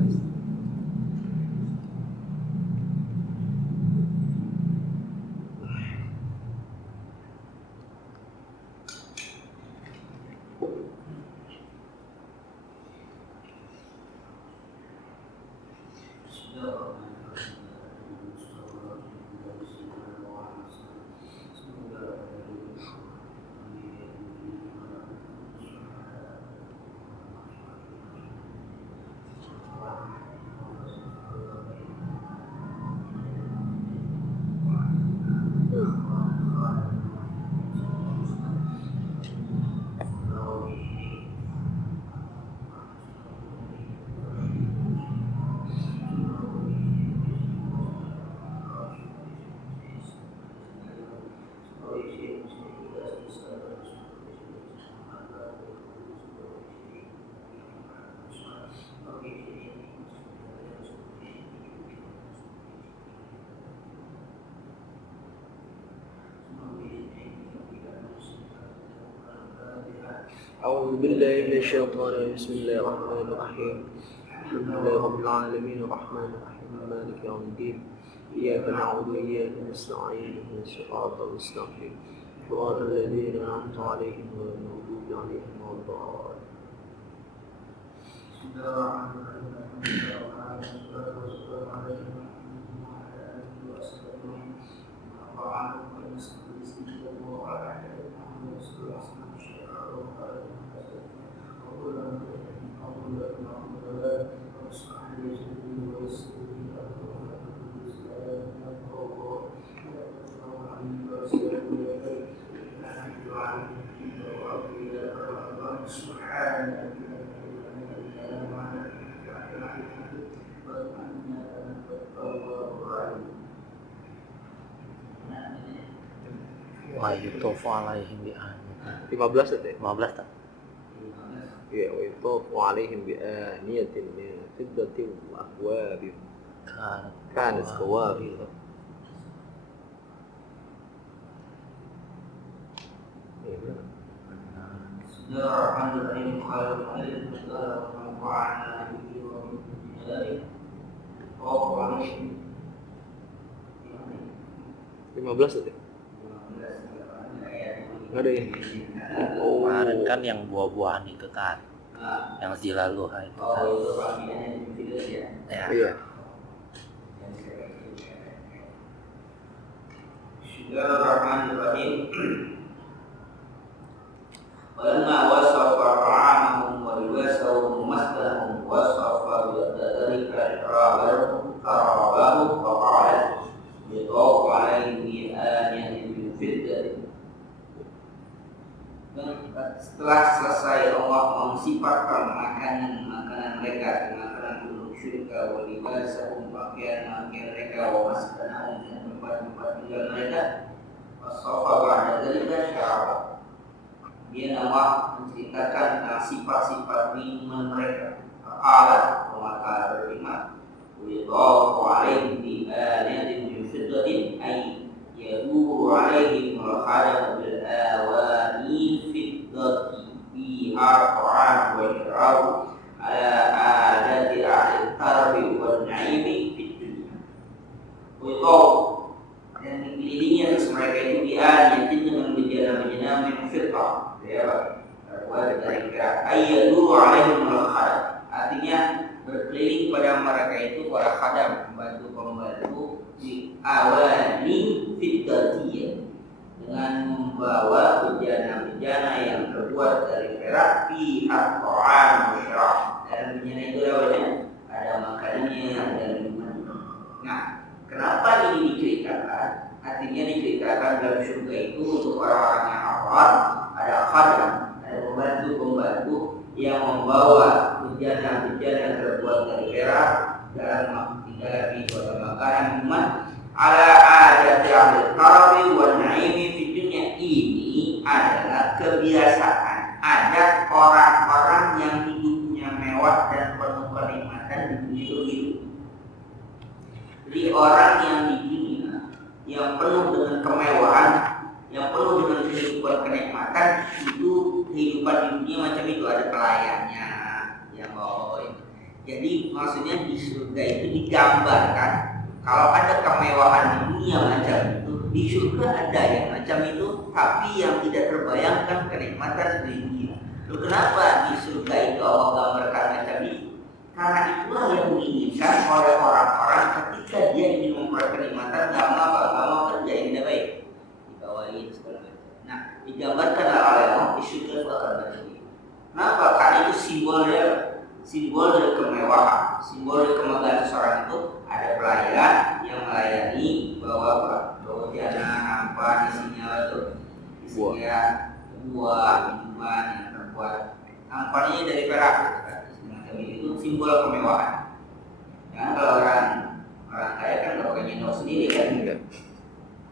15. أعوذ بالله من الشيطان الرجيم. بسم الله الرحمن الرحيم. الحمد لله رب العالمين الرحمن الرحيم مالك يوم الدين إياك نعبد وإياك نستعين اهدنا الصراط المستقيم صراط الذين أنعمت عليهم غير المغضوب عليهم ولا الضالين. بسم الله الرحمن الرحيم. Wa yutofu alaihim bi aniyatin. 15 tadi. 15 tak? Ya, wa yutofu alaihim bi aniyatin min fiddatin wa akwabin kanat qawarib. Bismillahirrahmanirrahim. Lima belas tadi. Nggak ada ya? Kemarin kan yang buah-buahan itu kan, yang zilaluha itu kan. Ya. Iya. Bismillahirrahmanirrahim. Walamma wasafa ta'amahum wa liwasahum maskanahum wasafa bidzalika qarabahu faqala yatawafu alaihi aniyatin min fiddatin. Setelah selesai Allah mensifatkan makanan mereka, makanan penduduk syurga, wa libasahum pakaian mereka, wa maskanahum dan tempat tinggal mereka, wasafa ba'da dzalika syaraba. Dia nama menceritakan sifat-sifat minuman mereka. Faqala, maka berfirman, yatawafu alaihim bi aniyatin min fiddatin ay yaduru alaihim al-khadam bil awani fiddati fiha ta'am wa syarab ala adati ahli tarbi wal na'imi fid dunya. Dan dikelilingi atas mereka itu bi'aniyatin dengan bejana-bejana min fiddah. Ya, dari ayyadu alaihim al-khadam. Artinya berkeliling pada mereka itu para khadam, pembantu-pembantu di awani fiddatiyah, dengan membawa bejana-bejana yang terbuat dari perak, fiha ta'am wa syarab. Dan bejana itu ada makanannya dan minumannya. Nah, kenapa ini diceritakan? Artinya diceritakan dalam surga itu untuk orang-orang yang awal ada khadam, ada pembantu-pembantu yang membawa bejana-bejana yang terbuat dari perak dan tidak lagi pada makanan minuman ala adati ahli tarbi wa na'imi fi dunya. Ini adalah kebiasaan adat orang-orang yang hidupnya mewah dan penuh kenikmatan di dunia itu. Jadi orang yang di dunia yang penuh dengan kemewahan, yang penuh dengan kehidupan kenikmatan, itu kehidupan di dunia macam itu, ada pelayannya yang bawain. Jadi maksudnya di surga itu digambarkan kalau ada kemewahan di dunia macam itu, di surga ada yang macam itu, tapi yang tidak terbayangkan kenikmatan di dunia. Lalu kenapa di surga itu Allah gambarkan macam itu? Karena itulah yang diinginkan oleh orang-orang ketika dia ingin memperoleh kenikmatan, nggak mau kerja yang tidak baik, dibawain segala macam. Nah, digambarkan oleh Allah di surga itu akan begini. Kenapa? Karena itu simbol dari kemewahan, simbol dari kemegahan seseorang itu. Ada pelayan yang melayani bawa jana, nampan, isinya buah, minuman yang terbuat nampannya dari perak. Itu simbol kemewahan. Jangan kalau orang kaya kan nggak pakai nyendok sendiri kan?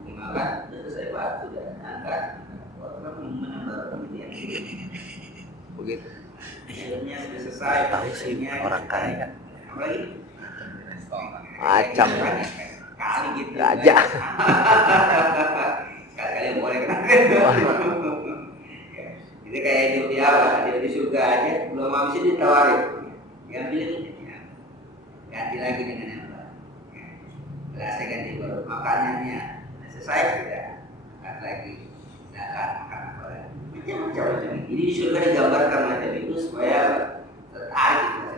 Bunga kan, sudah selesai batu dan angkat. Waktu minuman baru kemudian begitu. Filmnya sudah selesai. Tahu sih orang kaya. Apa lagi? Macam kali gitu raja. Kali boleh kan? Jadi kayak hidup di apa? Hidup di surga aja belum habis ditawarin. Yang pilih ganti lagi dengan yang baru. Saya ganti baru makanannya selesai sudah ganti lagi. Makan apa lagi? Macam-macam. Jadi di surga digambarkan macam itu supaya tertarik gitu.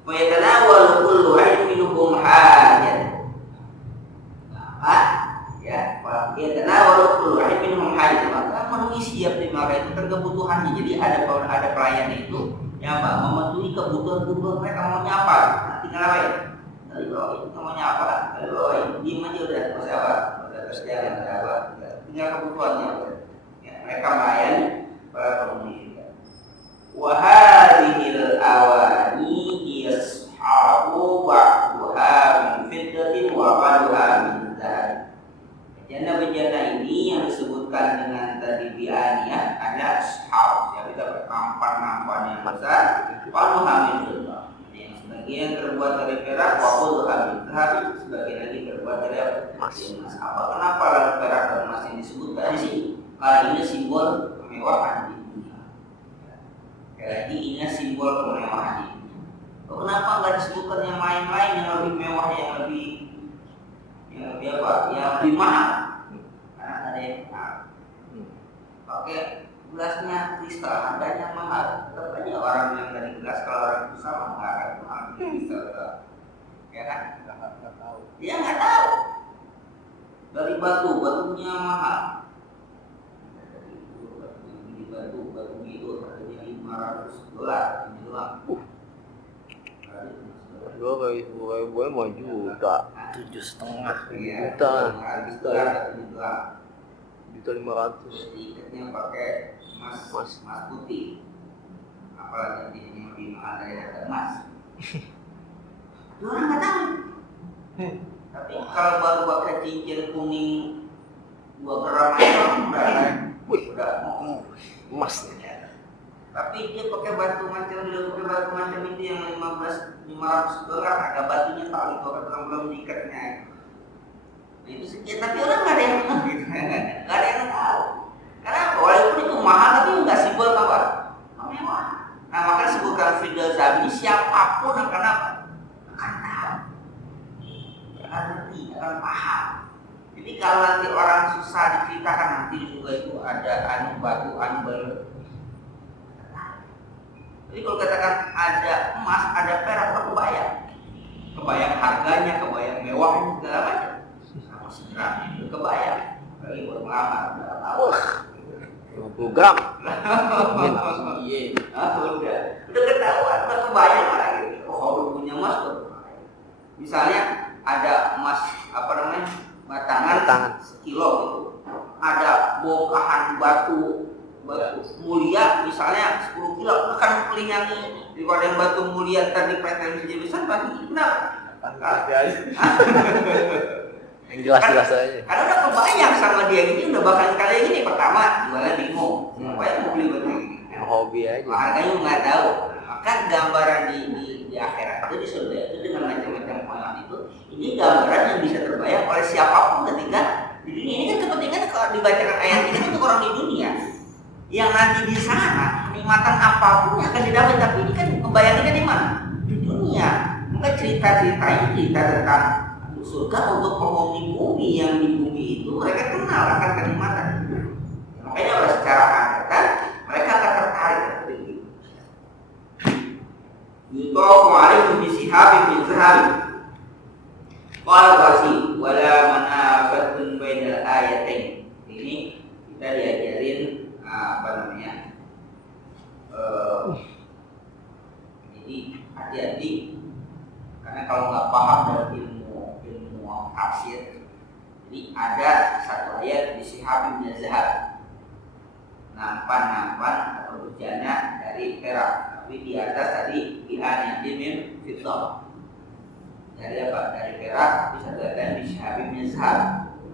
Fayatanawwalu kullu wahidin minhum hajat. Apa? Ya, fayatanawwalu kullu wahidin minhum hajat. Maka mengisi setiap dimakan itu kebutuhannya. Jadi ada pelayan itu yang apa? Memenuhi kebutuhan mereka maunya apa? Nah, tinggal apa ya? Tadi bawa itu maunya apa? Tadi bawa itu diam aja udah selesai apa? Udah kerja ada apa? Tinggal kebutuhannya. Ya, mereka melayani para penghuni. Wahadihil awani yashabu ba'duha min fiddatin wa ba'duha min zahab. Bejana-bejana ini yang disebutkan dengan tadi bi'aniyah ada ashab, ya kita nampan yang besar, ba'duha min fiddah. Yang sebagian terbuat dari perak, wa ba'duha min zahab, sebagian lagi terbuat dari emas. Apa kenapa lalu perak dan emas yang disebutkan di sini? Karena ini simbol kemewahan. Jadi ini simbol kemewahan. Kenapa nggak disebutkan yang lain-lain yang lebih mewah, yang lebih apa? Yang lebih mahal? Karena ada yang mahal. Pakai gelasnya kristal, harganya mahal. Tetap aja orang yang dari gelas kalau orang itu sama nggak akan mahal kristal, ya kan? Nggak tahu. Dia nggak tahu. Dari batunya mahal. Batu gitu harganya $500 ini doang. Dua kali mau juta. 7,5 Juta 500. Tiketnya pakai emas putih. Apalagi ini lebih mahal dari harga emas. Orang nggak tahu. Tapi kalau baru pakai cincin kuning 2 gram aja udah mau Emas. Tapi dia pakai batu macam itu yang $500, ada batunya sekali orang belum diikatnya. Itu sekian, tapi orang nggak ada yang ngerti, nggak ada yang tahu. Karena walaupun itu mahal tapi nggak simbol apa? Mewah. Nah makanya sebutkan fiddah zahab ini siapapun akan apa? Akan tahu, akan ngerti, akan paham. Jadi kalau nanti orang susah diceritakan nanti juga itu ada batu baru. Jadi kalau katakan ada emas, ada perak, kebayang harganya, kebayang mewahnya segala macam. Sama sejarah itu kebayang. Bagi buat melamar, nggak tahu. 50 gram. Udah ketahuan, udah kebayang lagi. Oh, punya emas tuh. Misalnya ada emas batangan sekilo gitu. Ada bongkahan batu mulia misalnya 10 kilo, kan pelingannya daripada yang batu mulia tadi PT jadi besar batu kenapa? Yang jelas-jelas aja. Karena udah kebayang sama dia ini udah bakal sekali ini pertama jualan bingung, ngapain mau beli batu ini? Hobi aja. Harganya nggak tahu. Maka gambaran di akhirat itu di surga itu dengan macam-macam poin itu, ini gambaran yang bisa terbayang oleh siapapun ketika di dunia. Ini kan kepentingan kalau dibacakan ayat ini untuk orang di dunia. Yang nanti di sana kenikmatan apapun yang akan didapat, tapi ini kan kebayangannya di mana? Di Maka cerita-cerita ini cerita tentang surga untuk penghuni bumi. Yang di bumi itu mereka kenal akan kenikmatan. Makanya secara adatan mereka akan tertarik seperti itu. Yutafu alaihim bisihabin min zahabin. Qala Qasi wala manafatun bainal ayatain. Ini kita diajarin jadi hati-hati karena kalau nggak paham dari ilmu tafsir, jadi ada satu ayat bisihabin min zahab, nampan atau bejana dari perak, tapi di atas tadi bihan yang fitnah. Dari apa? Dari perak, tapi satu ayat bisihabin min zahab,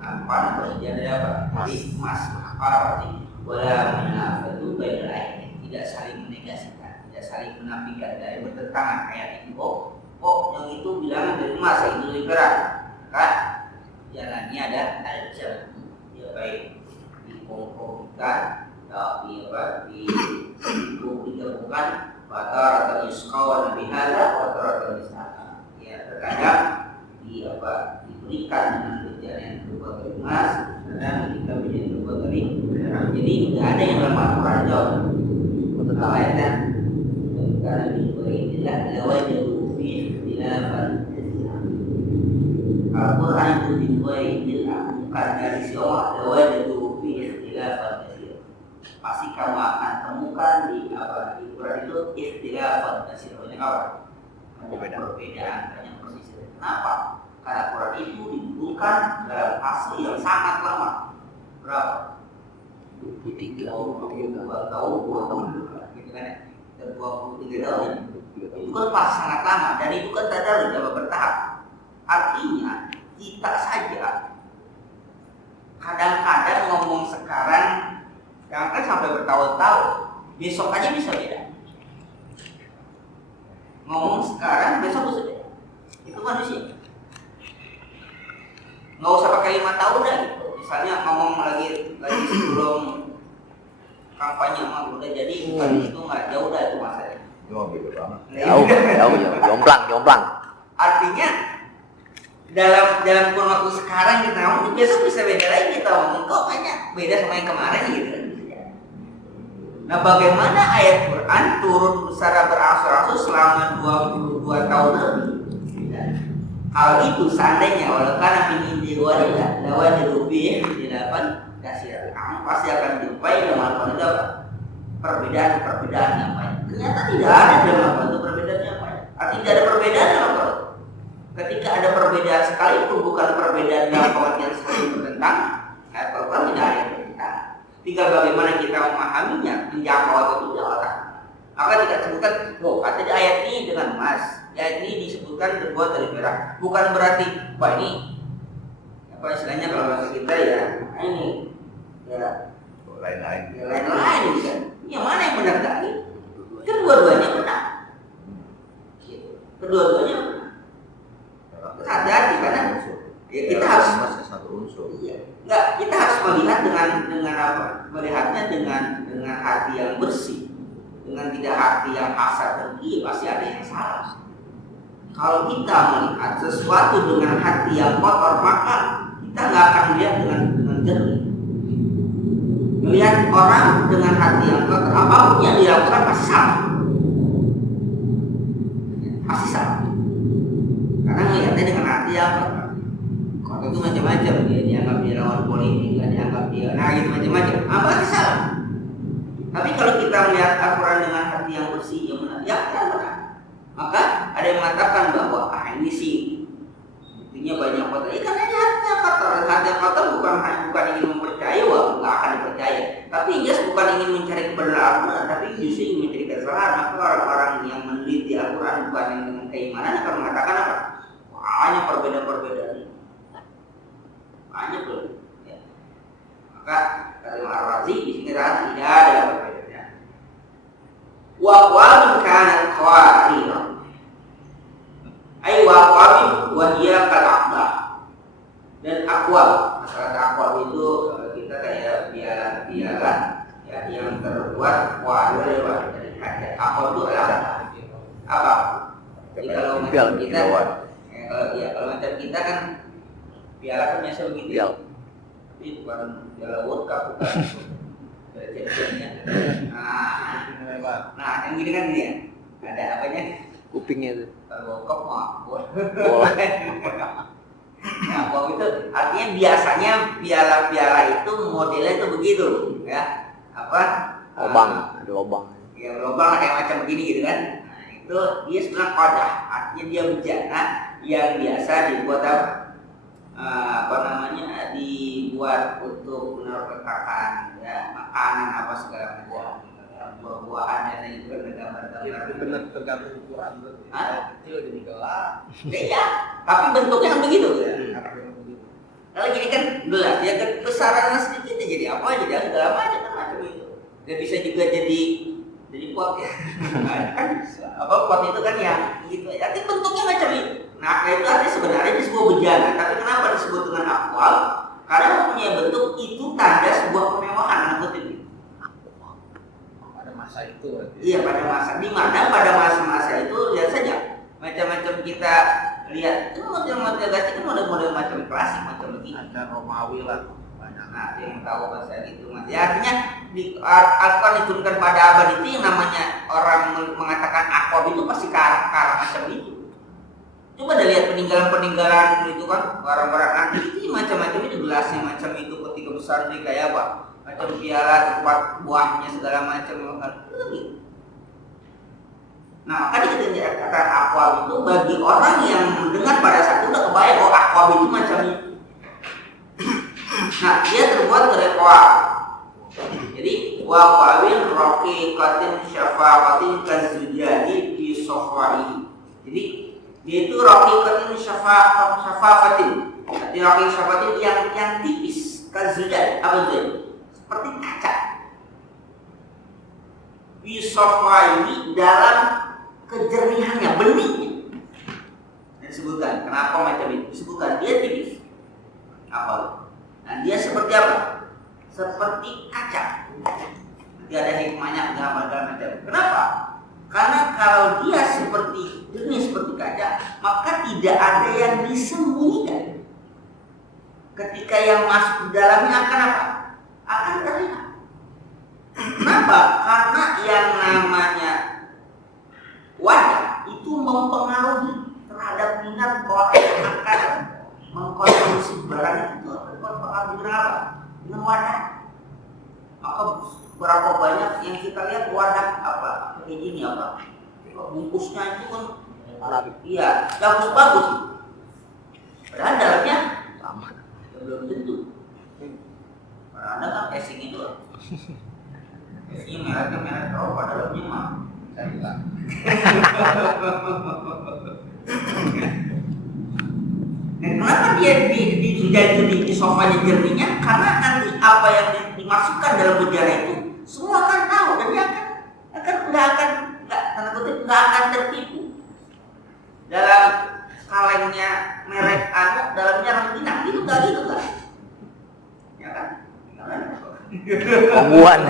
nampan atau bejana dari apa? Dari emas. Maka berarti wala munafatu bainal ayatain, tidak saling menegasikan, tidak saling menafikan, dari bertentangan ayat itu. Oh, yang itu bilang dari emas, yang itu dari perak. Maka jalannya ada jalan. Ya baik dikompromikan, digabungkan, batar atau iskawan bihada, batar atau misalnya. Ya terkadang diberikan dengan berjalan yang berbuat dari emas, kadang kita berjalan berbuat dari perak. Jadi tidak ada yang dalam Al-Quran jauh. Ayatnya karena diberi inilah lawajadu fi ikhtilafan. Al-Quran itu diberi inilah bukan dari si Allah, lawajadu fi ikhtilafan. Pasti kamu akan temukan di Quran itu ikhtilafan. Banyak apa? Perbedaan banyak persisir. Kenapa? Karena Quran itu diturunkan dalam fase yang sangat lama. Berapa? 23 tahun gitu kan ya. 23 tahun. Itu kan pas sangat lama dan itu kan tadarus bertahap. Artinya kita saja kadang-kadang ngomong sekarang kan sampai bertahun-tahun, besok aja bisa beda. Ngomong sekarang besok bisa beda. Itu manusia. Nggak usah pakai 5 tahun dah gitu. Misalnya ngomong lagi sebelum kampanye udah jadi itu nggak jauh dah itu masanya. Jauh, jomplang. Artinya dalam kurun waktu sekarang kita ngomong besok bisa beda lagi kita ngomong kok banyak beda sama yang kemarin gitu. Nah bagaimana ayat Quran turun secara berangsur-angsur selama 22 tahun lebih? Hal itu seandainya walau karena ingin diwajibkan lawan dirubih di dalam kasih kamu pasti akan jumpai dalam perbedaan yang banyak. Ternyata tidak ada dalam Al-Quran itu perbedaan yang banyak. Artinya tidak ada perbedaan dalam Al-Quran. Ketika ada perbedaan sekali itu bukan perbedaan dalam pengertian saling bertentangan. Ayat Al-Quran tidak ada yang bertentangan. Tinggal bagaimana kita memahaminya, menjangkau atau tidak orang. Maka tidak sebutkan, kata di ayat ini dengan emas, ayat ini disebutkan terbuat dari perak. Bukan berarti, wah ini apa istilahnya kalau bahasa kita ya, ini ya lain-lain kan. Yang mana yang benar tadi? Kedua-duanya benar. Kedua-duanya benar. Hati-hati karena ya kita harus enggak, kita harus melihat dengan apa? Melihatnya dengan hati yang bersih, dengan tidak hati yang hasad dan pasti ada yang salah. Kalau kita melihat sesuatu dengan hati yang kotor, maka kita nggak akan melihat dengan jernih. Melihat orang dengan hati yang kotor, apapun yang dilakukan pasti salah. Pasti salah. Karena melihatnya dengan hati yang kotor. Kotor itu macam-macam. Dia dianggap dia lawan politik, nggak dianggap dia, nah gitu macam-macam. Apa pasti salah. Tapi kalau kita melihat Al-Quran dengan hati yang bersih, yang benar, ya benar. Maka ada yang mengatakan bahwa ini sih buktinya banyak kotor. Karena ini hatinya kotor. Hati yang kotor bukan ingin mempercaya, nggak akan dipercaya. Tapi just bukan ingin mencari kebenaran Al-Quran, tapi justru ingin mencari kesalahan. Maka orang-orang yang meneliti Al-Quran bukan yang dengan keimanan akan mengatakan apa? Banyak perbedaan-perbedaan ini. Banyak loh. Ya. Maka kata Al-Razi di sini tidak ada perbedaan. Wa qamin kanat qawarirah. Ai wa qamin wa hiya kal aqdah. Dan akwab, masalah akwab itu kita kayak piala ya yang terbuat dari kaca. Akwab itu adalah apa? Jadi kalau Piala macam kita, kalau macam kita kan piala kan biasa begitu. Piala. Tapi bukan piala World Cup, bukan. Piala Championnya. Nah, yang gini kan dia ada apanya? Kupingnya itu. Kalau World Cup mah Bola. Nah, kalau itu artinya biasanya piala-piala itu modelnya itu begitu, ya. Apa? Lobang, ada lobang. Ya lubang lah kayak macam begini gitu kan. Nah, itu dia sebenarnya qadah, artinya dia bejana yang biasa dibuat apa namanya, dibuat untuk menaruh kekakan, ya, makanan apa segala macam, buah-buahan dan itu kan gambar-gambar. Benar tergantung ukuran tuh. Kecil jadi gelap. Iya, tapi bentuknya kan begitu. Begitu. Kalau gini kan gelas, ya kan besarannya sedikit jadi apa aja, jadi segala macam kan macam itu. Dan bisa juga jadi pot ya. Kan apa pot itu kan yang gitu. Tapi bentuknya macam itu. Nah, itu artinya sebenarnya ini sebuah bejana. Tapi kenapa disebut dengan akwal? Karena mempunyai bentuk itu tanda sebuah kemewahan menurut ini. Pada masa itu. Iya, pada masa di mana pada masa-masa itu lihat saja macam-macam kita lihat itu model-model gaji kan model-model macam klasik macam begini. Ada Romawi lah banyak. Nah, yang tahu bahasa gitu mas. Ya artinya di Al-Quran diturunkan pada abad itu yang namanya orang mengatakan akwab itu pasti ke arah macam itu. Coba deh lihat peninggalan-peninggalan itu kan barang-barang antik itu macam-macam itu, gelasnya macam itu, ketika besar nih kayak apa? Macam piala tempat buahnya segala macam kan. Nah, makanya kita kata akwab itu bagi orang yang mendengar pada saat itu udah kebayang oh akwab itu macam itu. Nah, dia terbuat dari kuah. Jadi waqawin raqiqatin syafaqatin kazujadi fi safwa'i. Jadi dia itu raqiqatin syafaqatin. Arti raqiq syafaqatin yang tipis, kazujad apa itu? Seperti kaca. Fi safwa'i dalam kejernihannya, beningnya. Disebutkan kenapa macam itu? Disebutkan dia tipis. Apa? Nah, dia seperti apa? Seperti kaca. Nanti ada hikmahnya gambar-gambar macam. Kenapa? Karena kalau dia seperti jernih seperti kaca, maka tidak ada yang disembunyikan. Ketika yang masuk di dalamnya akan apa? Akan terlihat. Kenapa? Karena yang namanya wajah itu mempengaruhi terhadap minat orang yang akan mengkonsumsi barang itu berpengaruh dengan apa? Dengan wadah. Maka berapa banyak yang kita lihat wadah apa kayak gini apa? Bungkusnya itu kan iya bagus-bagus. Padahal dalamnya Sama. belum tentu. Padahal kan casing itu casingnya merek rokok dalamnya mah saya bilang. Kenapa dia di sofanya jernihnya? Karena nanti apa yang dimasukkan dalam bejana itu semua akan tahu dan dia nggak akan tertipu. Dalam kalengnya merek dalamnya rengginang itu nggak gitu kan? Ya kan? Pengguan.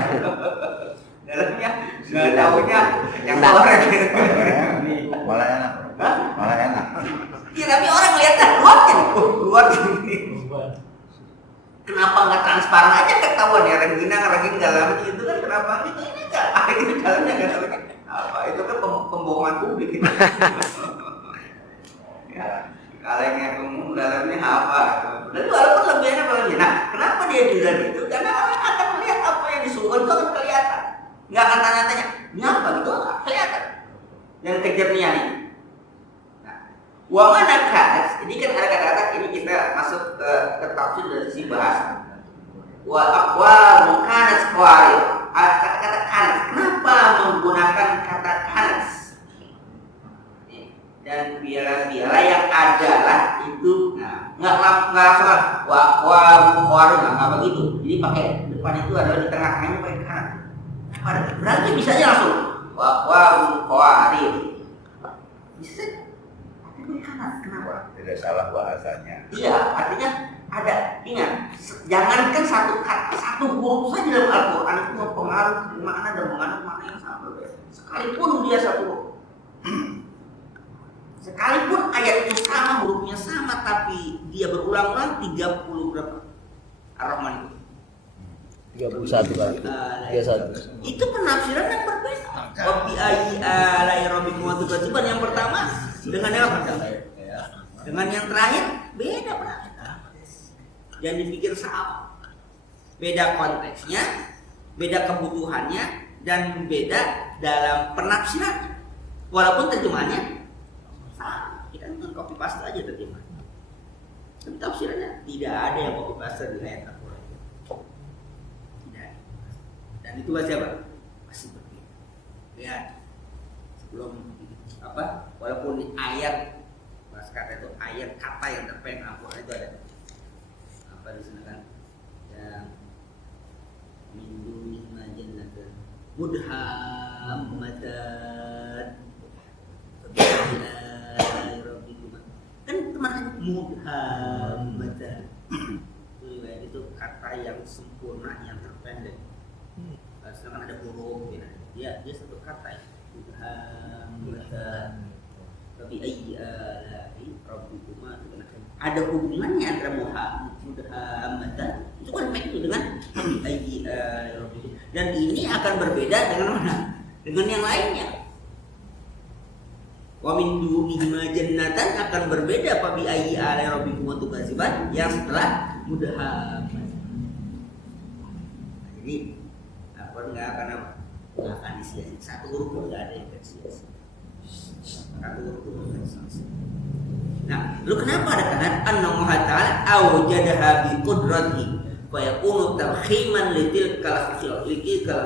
Dalamnya nggak tahunya yang goreng. Malah enak. Malah enak. Iya, tapi orang melihatnya luar ini. Kenapa nggak transparan aja ketahuan ya rengginang dalamnya itu kan kenapa ini nggak itu dalamnya nggak tahu apa itu kan pembohongan publik itu. Ya, kalengnya umum dalamnya apa? Dan walaupun lebih enak lebih. Nah, kenapa dia bilang itu? Karena orang akan melihat apa yang disuguhkan itu akan kelihatan. Nggak akan tanya-tanya, ini apa gitu nggak kelihatan. Dan kejernihan ini. Wa mana kanas, ini kan ada kata-kata ini kita masuk ke tafsir dari sisi bahasa. Wa aqwa kanas qawaid. Kata-kata kanas. Kenapa menggunakan kata kanas? Dan piala-piala yang adalah itu, nah, nggak langsung wa aqwa qawaid nggak begitu. Jadi pakai depan itu adalah di tengah-tengahnya pakai kanas. Berarti bisa aja langsung wa aqwa qawaid. Bisa. Kenapa? Tidak salah bahasanya. Iya, artinya ada. Ingat, jangankan satu huruf saja dalam Al-Quran itu mempengaruhi makna dan mengandung makna yang sangat berbeda. Sekalipun dia satu huruf. ayat itu sama, hurufnya sama, tapi dia berulang-ulang 30 berapa? Ar-Rahman itu 31 kali. 31. itu penafsiran yang berbeda. Wabi ayyi alai rabbikum tukadziban yang pertama dengan yang apa? Dengan yang terakhir beda penafsiran. Jangan dipikir sama. Beda konteksnya, beda kebutuhannya, dan beda dalam penafsiran. Walaupun terjemahannya sama, kita nonton copy paste aja terjemahannya. Tapi tafsirannya tidak ada yang copy paste di ayat Al-Quran. Tidak ada. Dan itu siapa? Masih berbeda. Lihat sebelum apa? Walaupun di ayat pas kata itu ayat kata yang terpeng Al-Quran itu ada apa di sana kan? Yang min dunihima jannatan mudhammatan kan kemarin mudhammatan itu kata yang sempurna yang terpendek. Sedangkan ada huruf ya, dia satu kata ya. Mudhammatan tapi ayyi ala'i rabbikuma ada hubungannya antara mudhammatan itu kan itu dengan ayyi ala'i rabbikuma, dan ini akan berbeda dengan mana? Dengan yang lainnya. Wa min dunihima jannatan akan berbeda apa bi ayyi ala'i rabbikuma tukadziban yang setelah mudhammatan. Jadi apa enggak akan apa? Enggak akan disia-sia. Satu huruf pun enggak ada yang sia-sia. Nah, lu kenapa ada kata Anna Ta'ala awjadaha bi qudratihi fa yakunu tarhiman litilkal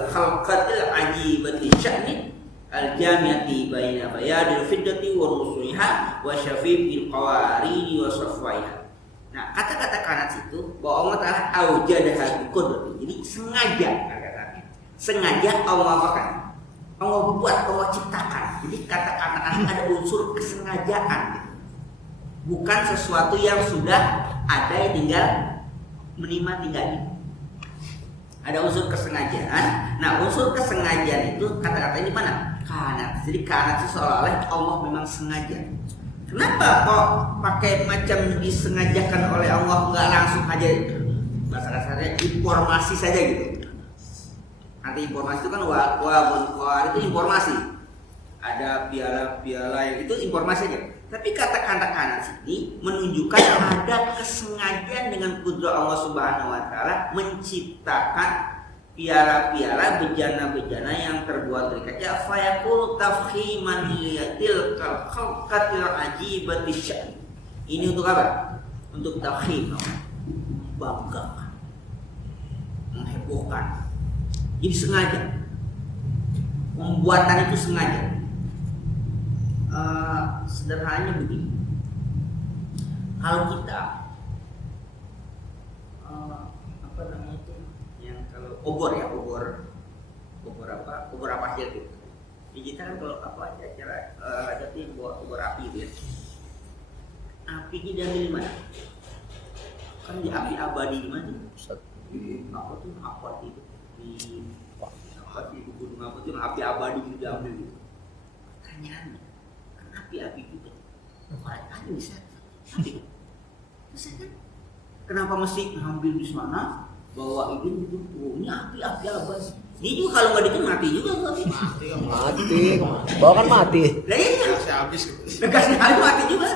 khalqatil ajibati sya'ni al-jami'ati baina bayadil fiddati wa nusuhiha wa syafiqil qawarini wa safwaiha. Nah, kata-kata kanat itu bahwa Allah Ta'ala awjadaha bi qudratihi. Jadi sengaja Allah apakan? Allah buat, Allah ciptakan. Jadi kata-kata ada unsur kesengajaan gitu. Bukan sesuatu yang sudah ada yang tinggal menikmati tinggal. Ada unsur kesengajaan. Nah, unsur kesengajaan itu kata-kata ini mana? Kanat. Jadi kanat itu seolah-olah Allah memang sengaja. Kenapa kok pakai macam disengajakan oleh Allah, nggak langsung aja bahasa kasarnya informasi saja gitu. Nanti informasi itu kan itu informasi. Ada piala-piala yang itu informasi aja. Tapi kata-kata kanan sini menunjukkan ada kesengajaan dengan kudrat Allah Subhanahu wa taala menciptakan piala-piala bejana-bejana yang terbuat dari kaca fayaqulu tafkhiman liyatil khalqatil ajibati sya'n. Ini untuk apa? Untuk tafkhim, banggakan, menghebohkan. Jadi sengaja, pembuatan itu sengaja. Sederhananya begini, kalau kita apa namanya itu, yang kalau obor apa aja gitu. Di kita kan kalau apa acara ada tuh obor api gitu ya. Apinya diambil di mana? Kan di api abadi di mana? Apa itu? Di gunung apa itu api abadi itu diambil gitu. Pertanyaannya, kan api juga korek aja bisa api bisa kan? Kenapa mesti ngambil di sana bawa ini gitu? Oh, ini api abadi. Ini juga kalau nggak dikin mati juga Mati. Bawa kan mati. Lah iya, Gasnya habis gitu. gasnya mati juga.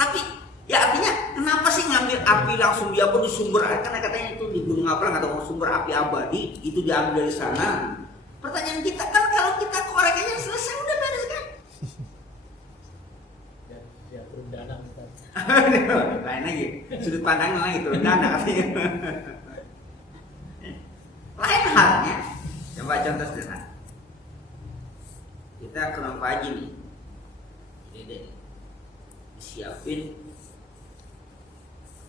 Tapi ya artinya kenapa sih ngambil api langsung dia pun di sumber, karena katanya itu di gunung apa nggak tahu sumber api abadi itu diambil dari sana. Pertanyaan kita kan kalau kita korek aja selesai udah beres kan? Ya turun dana Ustaz. Lain lagi sudut pandang lagi turun dana katanya. Lain halnya, coba contoh sederhana. Kita ke rumah Pak Haji nih, dede siapin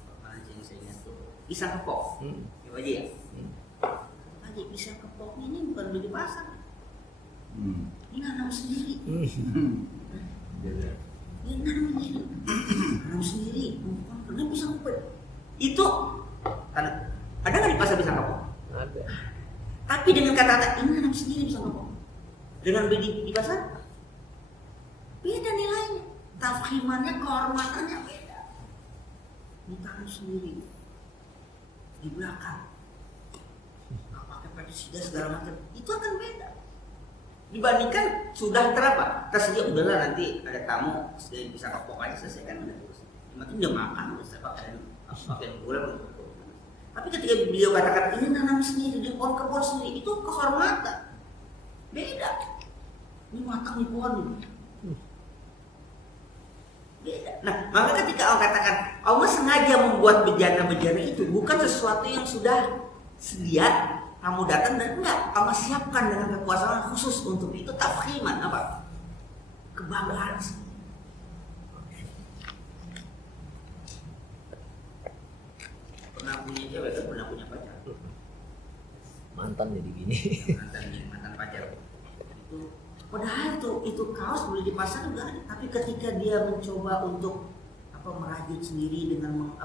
apa aja yang saya ingat tuh pisang kepok. Ya Pak Haji ya. Pak Haji pisang kepok ini bukan beli di pasar. Ini nanam sendiri. Ini nanam sendiri. Karena pisang kepok itu ada nggak di pasar pisang kepok? Ada. Tapi dengan kata-kata ini nanam sendiri pisang kepok, dengan beli di pasar beda nilainya. tafhimannya, kehormatannya beda. Ini kamu sendiri di belakang, nggak pakai pestisida segala macam, itu akan beda. Dibandingkan sudah tersedia, udahlah nanti ada tamu, sudah bisa kepok aja selesaikan udah terus. Makin dia makan, saya pakai gula. Tapi ketika beliau katakan ini nanam sendiri di pohon kebun sendiri, itu kehormatan. Beda. Ini matang di pohon ini. Beda. Nah, maka ketika Allah katakan Allah sengaja membuat bejana-bejana itu bukan sesuatu yang sudah sedia kamu datang dan enggak, Allah siapkan dengan kekuasaan khusus untuk itu. Tafkhiman apa? Kebanggaan. Pernah punya cewek kan pernah punya pacar. Mantan jadi gini. Mantan pacar. Itu padahal itu kaos beli di pasar juga ada, tapi ketika dia mencoba untuk merajut sendiri dengan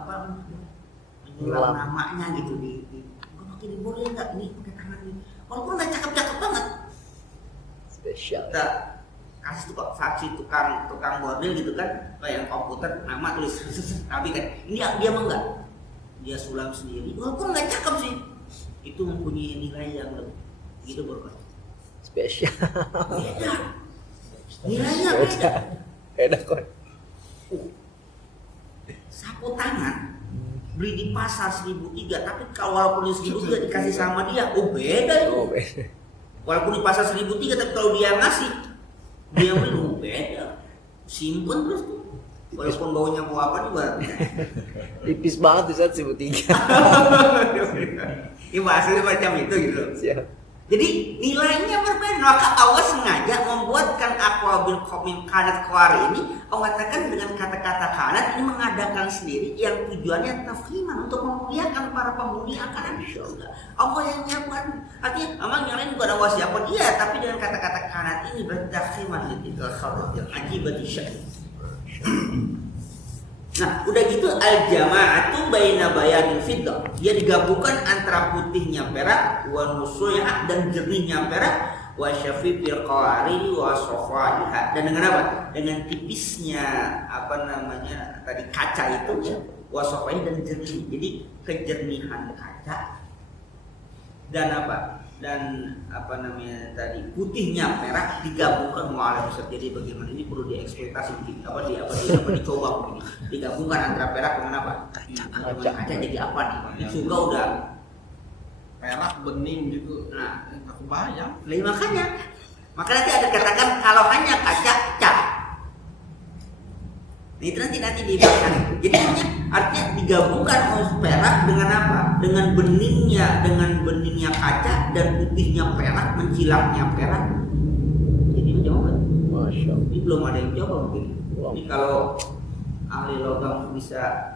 menyulam namanya gitu di ini boleh nggak ini pakai tangan ini, walaupun nggak cakep-cakep banget, Spesial. kita kasih saksi tukang bordil gitu kan, kayak komputer nama tulis tapi kan ini dia mah enggak, dia sulam sendiri walaupun nggak cakep sih, itu mempunyai nilai yang lebih gitu bro. Spesial. Beda nilainya, Beda kok. Sapu tangan beli di pasar 1.003, tapi kalau walaupun 1.003 dikasih sama dia, beda itu. Beda. Walaupun di pasar 1.003, tapi kalau dia ngasih, dia beli, beda. Simpen terus tuh. Walaupun baunya bau apa juga. Tipis banget di saat 1.003. Ya bahasanya macam itu gitu. Siap. Jadi nilainya berbeda. Maka Allah sengaja membuatkan Aqwa bin Qamin Kanat Qawari ini, Allah katakan dengan kata-kata kanat ini mengadakan sendiri yang tujuannya tafhiman untuk memuliakan para penghuni akan di surga. Allah yang nyiapkan. Artinya memang yang lain bukan Allah siapa dia, tapi dengan kata-kata kanat ini bertafhiman itu yang ajibati syai. Nah, udah gitu al-jama'atu baina bayanin fiddah. Dia digabungkan antara putihnya perak wa nusuha dan jernihnya perak wa syafiqil qawari wa safaiha. Dan dengan apa? Dengan tipisnya tadi kaca itu ya, wa safaiha dan jernih. Jadi kejernihan kaca dan tadi putihnya perak digabungkan mu'alaf. Jadi bagaimana ini perlu dieksploitasi dicoba begini. Digabungkan antara perak dengan apa? Kaca jadi apa nih? Surga udah perak bening gitu. Nah, aku bayang. makanya nanti ada katakan kalau hanya kaca cat. Itu nanti dibahas. Jadi artinya digabungkan perak dengan apa? Dengan beningnya kaca dan putihnya perak, mencilaknya perak. Jadi macam apa? Masya Allah. Ini belum ada yang coba mungkin. Wow. Ini kalau ahli logam bisa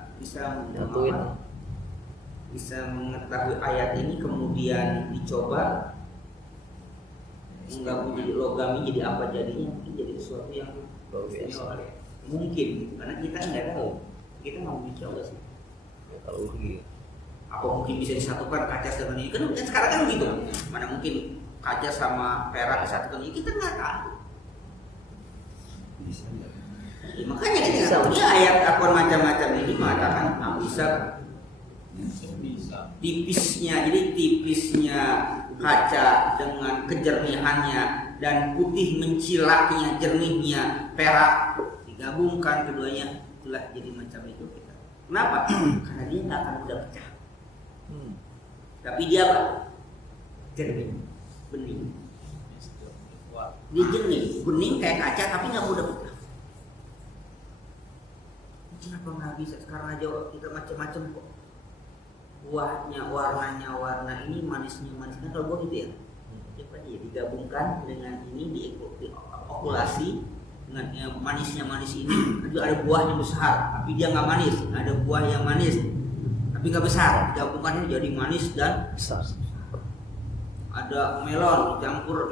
mengetahui ayat ini kemudian dicoba menggabung jadi logam ini jadi apa jadinya, mungkin jadi sesuatu yang Luar biasa. istimewa. Mungkin karena kita nggak tahu, kita mau mencoba sih. Ya, kalau begitu. Apa mungkin bisa disatukan kaca dengan ini? Kan sekarang kan begitu. Mana mungkin kaca sama perak disatukan ini, kita nggak tahu. Ya, makanya kita nggak tahu. Dia ayat akun macam-macam ini mengatakan bisa. Tipisnya kaca dengan kejernihannya dan putih mencilaknya, jernihnya perak digabungkan keduanya, itulah jadi macam itu kita. Kenapa? Karena dia nggak akan mudah pecah. Tapi dia apa? Jernih, bening. Dia jernih, bening kayak kaca tapi nggak mudah pecah. Kenapa nggak bisa? Sekarang aja kita macam-macam kok. Buahnya, warnanya warna ini, manisnya kalau buah gitu ya. Coba dia digabungkan dengan ini diokulasi dengan manisnya manis ini. Ada buahnya besar, tapi dia nggak manis. Ada buah yang manis, tapi nggak besar. Digabungkan ini jadi manis dan Besar. Ada melon dicampur,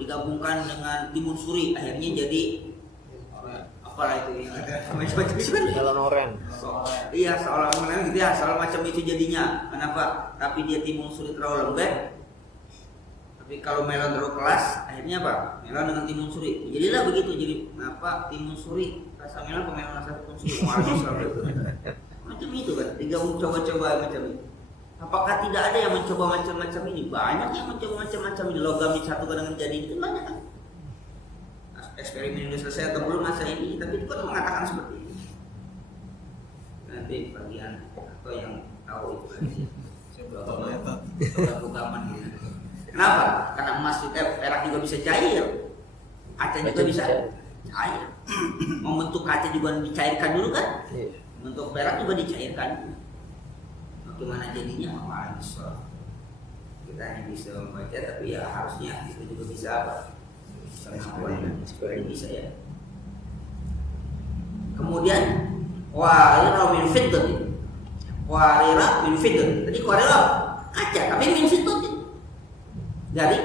digabungkan dengan timun suri, akhirnya jadi apalah itu yang macam-macam itu kan. Melon oren. Iya, soal gitu ya, soal macam itu jadinya. Kenapa? Tapi dia timun suri terlalu lembek. Tapi kalau melon terlalu keras, akhirnya apa? Melon dengan timun suri. Jadilah begitu. Jadi timun suri AC Milan pemain masa kunci macam itu kan, tiga mencoba-coba macam itu. Apakah tidak ada yang mencoba macam-macam ini? Banyak yang mencoba macam-macam ini. Logam disatukan dengan jadi itu banyak kan. Eksperimen sudah selesai atau belum masa ini, tapi itu kan mengatakan seperti itu. Nanti bagian atau yang tahu itu lagi. Saya belum logaman gitu. Kenapa? Karena emas perak juga bisa cair, kaca juga bisa cair. Membentuk kaca juga dicairkan dulu kan? Bentuk perak juga dicairkan. Bagaimana jadinya? Apa bisa? Kita hanya bisa membaca, tapi ya harusnya kita juga bisa apa? Bisa ya. Kemudian warira min fiddatin. Warira min fiddatin. Tadi warira kaca, tapi min fiddatin. Dari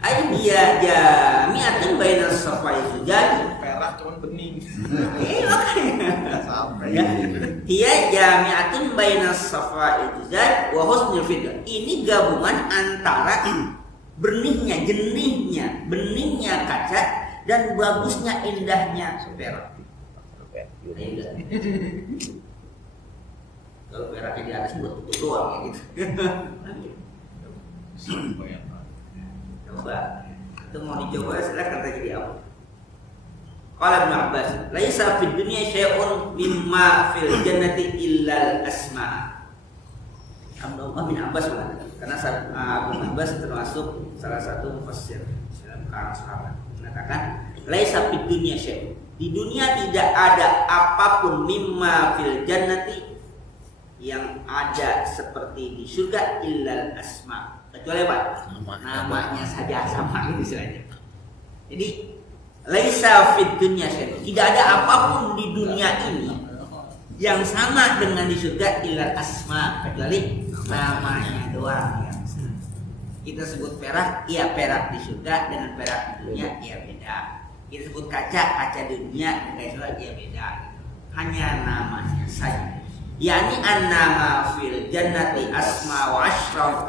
ay dia jami'atan baina safai zujaj. Perak cuman bening. Makanya. Sampai. Ya. Dia jami'atun baina safai zujaj wa husnul fiddah. Ini gabungan antara benihnya kaca dan bagusnya indahnya perak. Kalau peraknya di atas buat tutup doang gitu. Coba, itu mau dicoba silakan saja di awal. Qala Ibnu Abbas, laisa fid dunya syai'un mimma fil jannati illa al-asma'. Abdullah bin Abbas mengatakan, karena Ibnu Abbas termasuk salah satu mufassir dalam kalangan sahabat, mengatakan laisa fid dunya syai'un. Di dunia tidak ada apapun mimma fil jannati yang ada seperti di surga illa al-asma'. Kecuali apa? Namanya saja sama gitu saja. Jadi laisa fid dunya syai'un. Tidak ada apapun di dunia ini yang sama dengan di surga illa asma, kecuali namanya doang yang sama. Kita sebut perak, iya perak di surga, dengan perak di dunia iya beda. Kita sebut kaca di dunia dengan surga iya beda. Hanya namanya saja. Yani annama fil jannati asma wa ashraf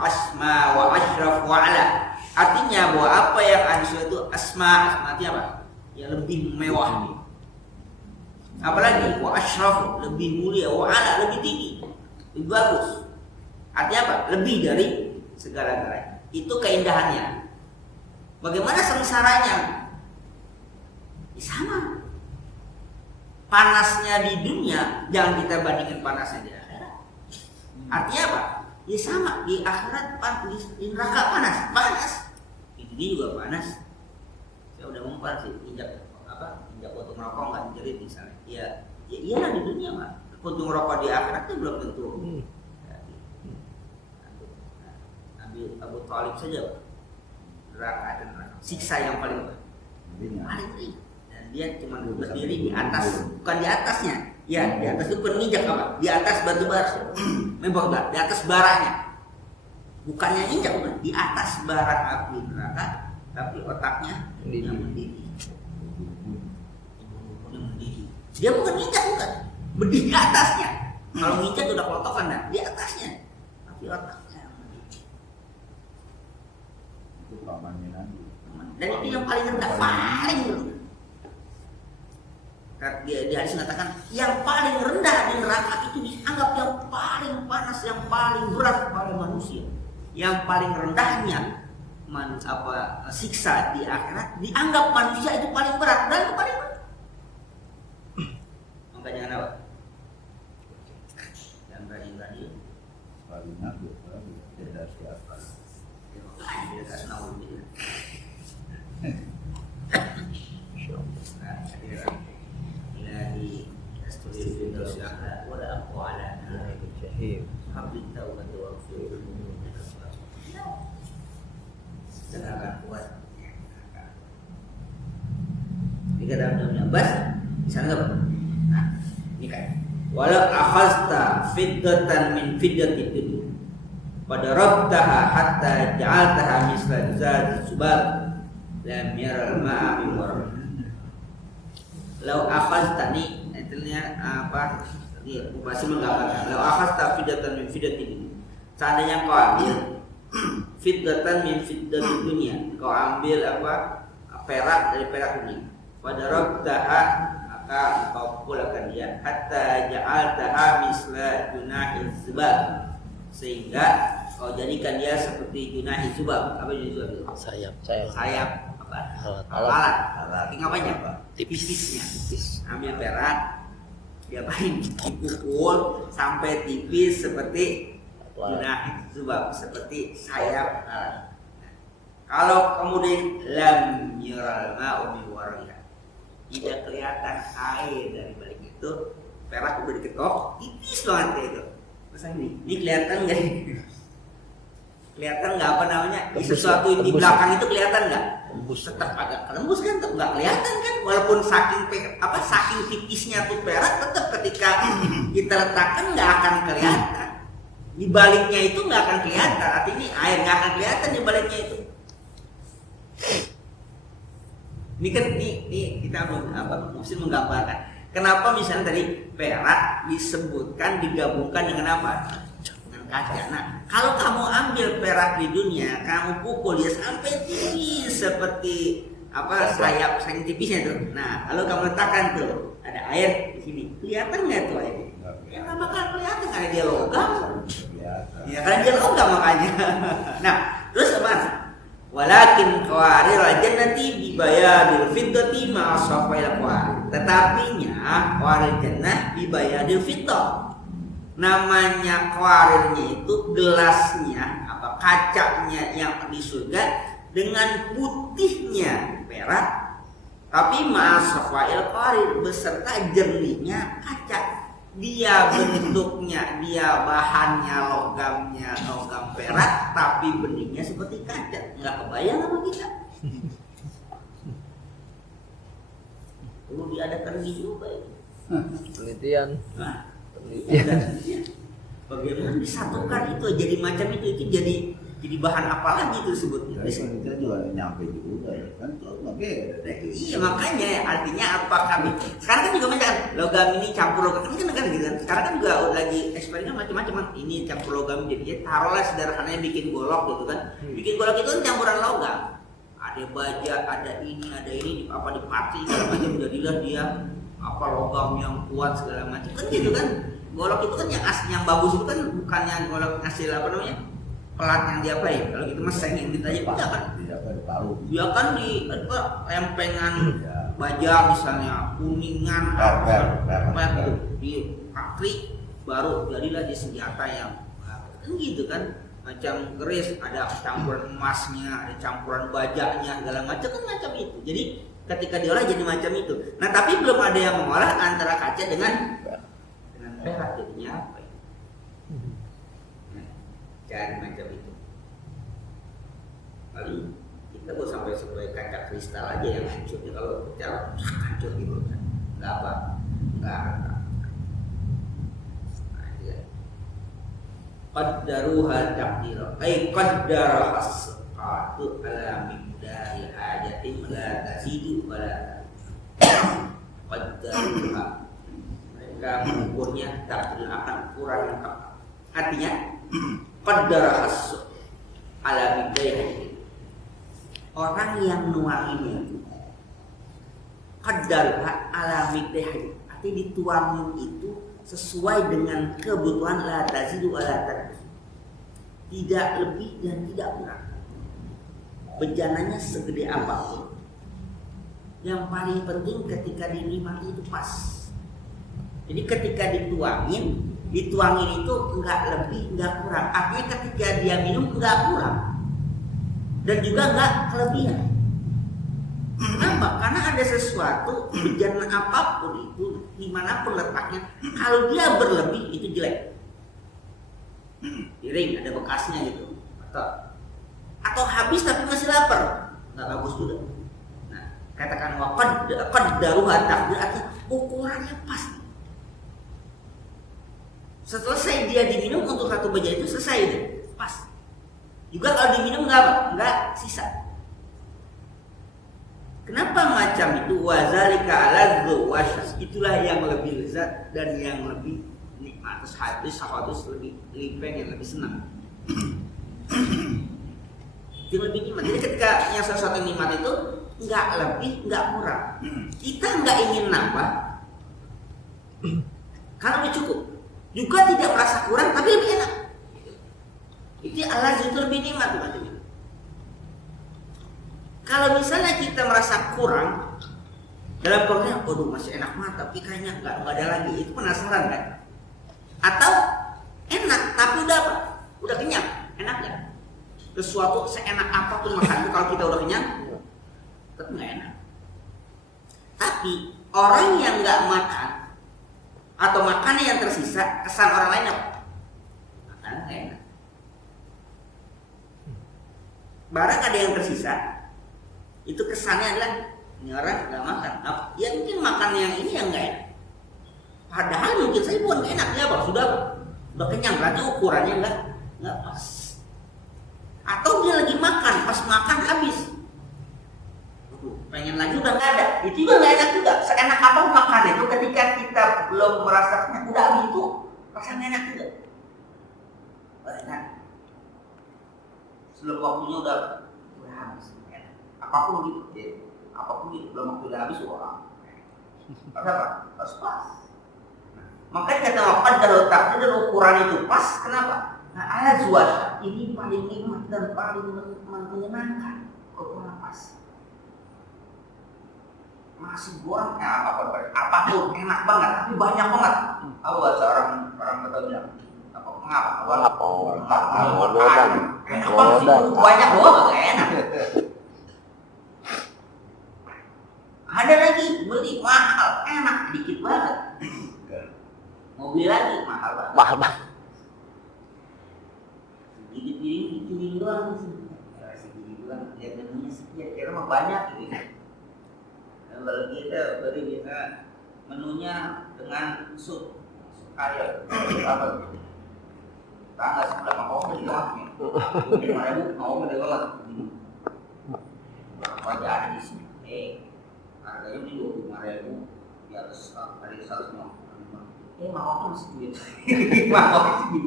wa ala. Artinya bahwa apa yang ada itu asma artinya apa? Yang lebih mewah. Apalagi wa ashraf lebih mulia, wa ala lebih tinggi, lebih bagus. Artinya apa? Lebih dari segala-galanya. Itu keindahannya. Bagaimana sengsaranya? Ya, sama. Panasnya di dunia jangan kita bandingkan panasnya di akhirat. Artinya apa? Ya sama, di akhirat di neraka panas. Di dunia juga panas. Saya udah mempan sih injak potong rokok nggak menjerit misalnya. Ya iyalah di dunia mah. Potong rokok di akhirat itu belum tentu. Abu Thalib saja neraka dan siksa yang paling ringan. Dia cuma berdiri di atas, bukan di atasnya. Ya, di atas itu penginjak apa? Di atas batu bara. Memang di atas baranya. Bukannya injak, bukan. Di atas bara api neraka, tapi otaknya yang mendidih. Dia bukan injak, bukan. Berdiri di atasnya. Kalau injak udah kotokan dah, di atasnya. Tapi otaknya yang mendidih. Itu pamannya nanti. Dan itu yang paling rendah, paling rendah. Di hadis mengatakan yang paling rendah di neraka itu dianggap yang paling panas, yang paling berat pada manusia. Yang paling rendahnya siksa di akhirat dianggap manusia itu paling berat dan itu paling berat. Maka jangan apa? Jangan berani-berani. Paling aku, tidak siapa. Dia tak senang gitu. Ilahi astagfirullah firdaus a'la wa la aqwa ala Jahil. habib taubat wa ghafur. Dan akan kuat. Jika dalam Abbas di sana apa? Nah, ini kan. Walau akhazta fiddatan min fiddati dunya pada rabtaha hatta ja'altaha misla zat subab lam yaral ma'a min warah. Lau akhazta nih artinya apa? Dia pasti menggambarkan lau akhazta fiddatan min fiddati dunya. Seandainya kau ambil fiddatan min fiddatid dunia, kau ambil apa perak dari perak dunia, fadarabtaha maka kau pukulkan dia, hatta ja'altaha misla junahiz zubab, sehingga kau jadikan dia seperti junahiz zubab. Apa junahiz zubab itu? Sayap apa? Alat. Saking apanya? Tipisnya. Ambil perak, diapain? Dipukul sampai tipis seperti junahiz zubab, seperti sayap alat. Kalau kemudian lam yural ma'u min wara'iha, tidak kelihatan air dari balik itu, perak udah diketok, tipis banget kayak itu. Masa ini kelihatan nggak? Kelihatan nggak apa namanya? Sesuatu di belakang itu kelihatan nggak? Tetap agak kelembus kan? Tetap nggak kelihatan kan? Walaupun saking tipisnya tuh perak, tetap ketika kita letakkan nggak akan kelihatan. Di baliknya itu nggak akan kelihatan. Artinya air nggak akan kelihatan di baliknya itu. Ini kan ini kita mesti menggambarkan kenapa misalnya tadi perak disebutkan digabungkan dengan apa? Dengan kaca. Nah, kalau kamu ambil perak di dunia, kamu pukul dia sampai tipis seperti apa sayap saking tipisnya tuh. Nah, kalau kamu letakkan tuh ada air di sini, kelihatan nggak tuh air? Ya nggak bakal kelihatan karena dia logam. Ya karena dia logam makanya. Nah, terus apa? Walakin qawarir jannati bibayadil fiddati ma safail qawarir. Tetapinya qawarir jannah bibayadil fiddah. Namanya qawarirnya itu gelasnya apa kacanya yang di surga dengan putihnya perak, tapi ma safail qawarir beserta jernihnya kaca. Dia bentuknya, dia bahannya logamnya logam perak, tapi benihnya seperti kaca. Nggak kebayang sama kita. Perlu diadakan juga ini. Penelitian. Nah, bagaimana disatukan itu jadi macam itu jadi bahan apa lagi itu sebutnya? Kita juga nyampe juga ya kan, kalau nggak beda. Iya makanya artinya apa kami sekarang kan juga macam logam ini campur logam kan gitu kan. Sekarang kan juga lagi eksperimen macam-macam, ini campur logam jadi ya, taruhlah sederhananya bikin golok gitu kan. Bikin golok itu kan campuran logam. Ada baja, ada ini apa dipati segala macam, jadilah dia apa logam yang kuat segala macam kan gitu kan. Golok itu kan yang bagus itu kan bukannya golok hasil apa namanya? Pelat yang diapain? Kalau gitu mas sengin gitu aja tidak kan? Tidak tahu. Dia kan di lempengan baja misalnya kuningan apa di fakri baru jadilah di senjata yang kan gitu kan, macam keris ada campuran emasnya, ada campuran bajanya segala macam kan macam itu. Jadi ketika diolah jadi macam itu. Nah tapi belum ada yang mengolah antara kaca dengan perak jadinya apa? Cari macam itu. Paling kita mau sampai kaca kristal aja yang hancurnya kalau pecah hancur gitu kan. Enggak apa. Enggak. Nah, ya. Qaddaruha taqdira. Qaddara as-saqatu ala miqdari hajatin la tazidu wa la qaddaruha. Mereka mengukurnya takdir akan ukuran yang tepat. Artinya qaddara as ala bidayah. Orang yang nuangin itu qaddara ala bidayah, artinya dituangin itu sesuai dengan kebutuhan la tazidu wa la tanqus. Tidak lebih dan tidak kurang. Bejananya segede apapun. Yang paling penting ketika dinikmati itu pas. Jadi ketika dituangin itu enggak lebih, enggak kurang. Artinya ketika dia minum enggak kurang dan juga enggak kelebihan. Kenapa? Karena ada sesuatu bejana apapun itu dimanapun letaknya, kalau dia berlebih itu jelek. Piring ada bekasnya gitu, atau habis tapi masih lapar, enggak bagus juga. Nah, katakan qaddaruha taqdir, artinya ukurannya pas. Selesai dia diminum untuk satu baja itu selesai deh, pas. Juga kalau diminum enggak sisa. Kenapa macam itu? Wazalika aladzu wasyas, itulah yang lebih lezat dan yang lebih nikmat. Hadis sahabat lebih yang lebih senang. Itu lebih nikmat. Jadi ketika yang sesuatu nikmat itu nggak lebih, nggak kurang. Kita nggak ingin nambah, karena udah cukup. Juga tidak merasa kurang, tapi lebih enak. Itu Allah itu lebih nikmat teman-teman. Kalau misalnya kita merasa kurang dalam konteks, waduh masih enak banget, tapi kayaknya nggak ada lagi. Itu penasaran kan? Atau enak, tapi udah apa? Udah kenyang, enak nggak? Sesuatu seenak apapun makan itu kalau kita udah kenyang, tetap nggak enak. Tapi orang yang nggak makan atau makannya yang tersisa, kesan orang lain apa? Makan nggak enak. Barang ada yang tersisa, itu kesannya adalah ini orang nggak makan. Ya mungkin makan yang ini yang nggak enak. Padahal mungkin saya bukan nggak enak ya, Pak. Udah kenyang, berarti ukurannya nggak pas. Atau dia lagi makan, pas makan habis, pengen lagi udah nggak ada. Itu juga nggak enak juga. Seenak apa makan itu ketika kita belum merasakannya udah habis itu rasanya enak juga. Enak. Sebelum waktunya udah habis. Enak. Apapun gitu, apapun gitu belum waktu udah habis wah. Apa? Harus pas. Makanya kata makan kalau takdir dan ukuran itu pas, kenapa? Nah, azwaj ini paling nikmat dan paling menyenangkan ukuran pas. Masih goreng apapun enak banget, tapi banyak banget. Apa bahasa orang kata bilang? Banyak doang gak enak. Ada lagi beli mahal, enak dikit banget. Mau beli lagi mahal banget. Mahal banget. Sedikit doang sih. Sedikit doang. Ya menunya sekian, kira mah banyak gitu. Kalau kita beli biasa menunya dengan sup ayam apa gitu. Tangga sebelah mau di tengahnya. 5.000 mau gede banget. Berapa aja ada di sini? Harganya di 25.000 di atas dari 150. Mau masih duit. Mau sih.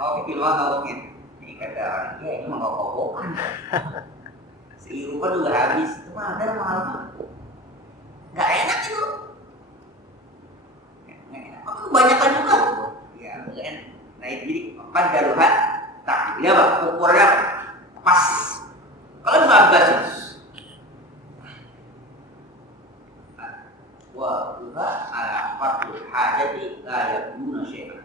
Oh, kecil banget ngomongnya. Ini kata orang, ya ini mah ngokok-ngokokan. Seirupa juga habis, itu mah ada mahal banget. Gak enak itu. Gak enak, tapi kebanyakan juga. Ya, gak enak. Nah, jadi apa darurat? Tak, ini apa? Ukurannya pas. Kalau 15 wa juga ala fardul hajati la yakuna syai'an.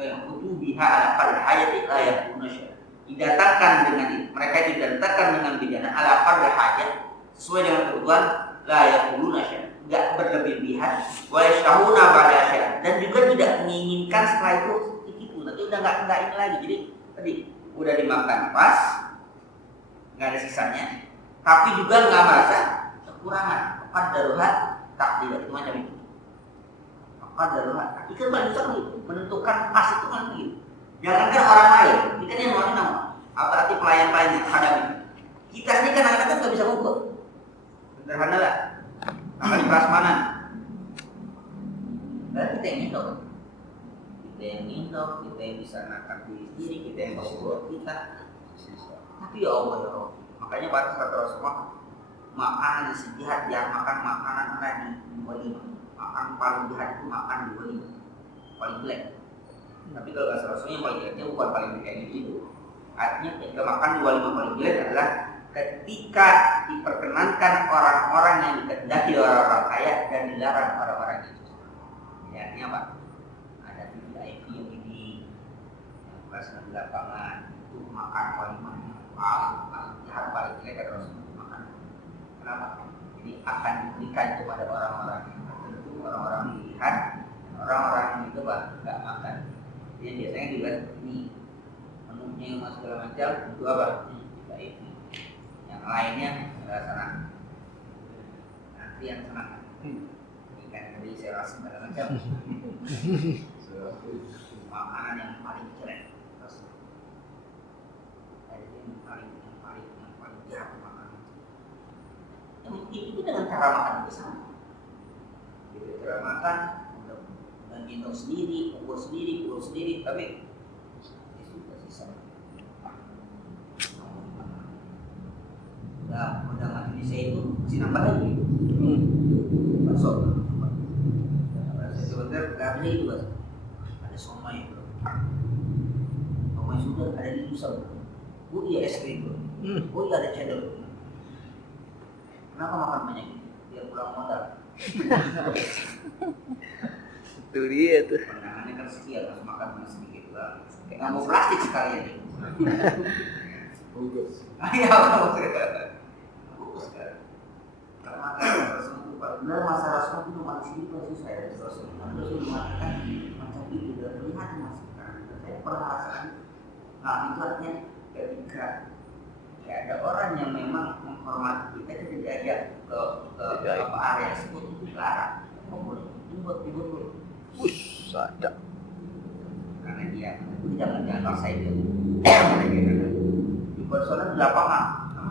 Yang butuh biha ala fardul hajati la yakuna syai'an. Didatangkan dengan mereka didatangkan dengan bidana ala fardul hajat sesuai dengan kebutuhan la yakuna syai'an. Enggak berlebihan wa yashtahuna ba'da syai'an, dan juga tidak menginginkan setelah itu nanti udah enggak ini lagi. Jadi tadi udah dimakan pas, enggak ada sisanya. Tapi juga nggak merasa kekurangan. Maka darurat tak tidak itu macam itu. Maka darurat. Tapi kan banyak menentukan pas itu kan begitu. Jangankan orang lain, kita yang mau nama. Berarti pelayan-pelayan yang hadapi. Kita sendiri kan kadang-kadang nggak bisa ngumpul. Sederhana lah. Sama di prasmanan. Dan kita yang minta. Kita yang minta, kita yang bisa nakar diri sendiri, kita yang bawa kita. Tapi ya Allah ya Allah. Makanya pada saat Rasulullah makanan sejahat yang makan makanan tadi di walimah. Makan paling jahat itu makan di walimah, paling jelek. Tapi kalau bahasa Rasulnya yang paling jeleknya bukan paling jelek itu. Artinya ketika makan di walimah paling jelek adalah ketika diperkenankan orang-orang yang dikehendaki orang-orang kaya dan dilarang orang-orang itu. Ini artinya apa? Ada VIP yang ini yang kelas di lapangan itu makan walimah paling jahat, paling jelek ada Rasul makan. Kenapa? Jadi akan diberikan kepada orang-orang tertentu, orang-orang pilihan, orang-orang yang itu nggak makan. Jadi biasanya dilihat ini menunya yang segala macam itu apa? Kita ini. Yang lainnya adalah senang. Nanti yang senang. Ikan tadi saya rasa segala macam. Makanan yang paling jelek. Yang paling jahat makanan. Yang itu dengan cara makan itu sama. Gitu, cara makan gendong sendiri, pukul sendiri, tapi sudah sisa. Udah mati di saya itu masih nambah lagi. Masuk. Sebentar kami itu Mas. Ada somai bro. Somai sudah ada di Nusa bro. Bu iya es krim bro. Bu iya ada cendol. Kenapa makan banyak? Biar pulang modal. Itu dia tuh. Pandangannya kan sekian, harus makan sedikit lah. Nggak mau plastik sekalian nih. Bagus. Ayo kalau bagus kan. Karena benar masalah semua itu masih itu sih saya terus mengatakan macam itu dan melihat masih saya pernah rasakan. Nah itu artinya ketika ada orang yang memang menghormati kita diajak ke apa area tersebut itu dilarang. Buat dulu. Sadap. Karena dia jangan paksain dia. Di personal di lapangan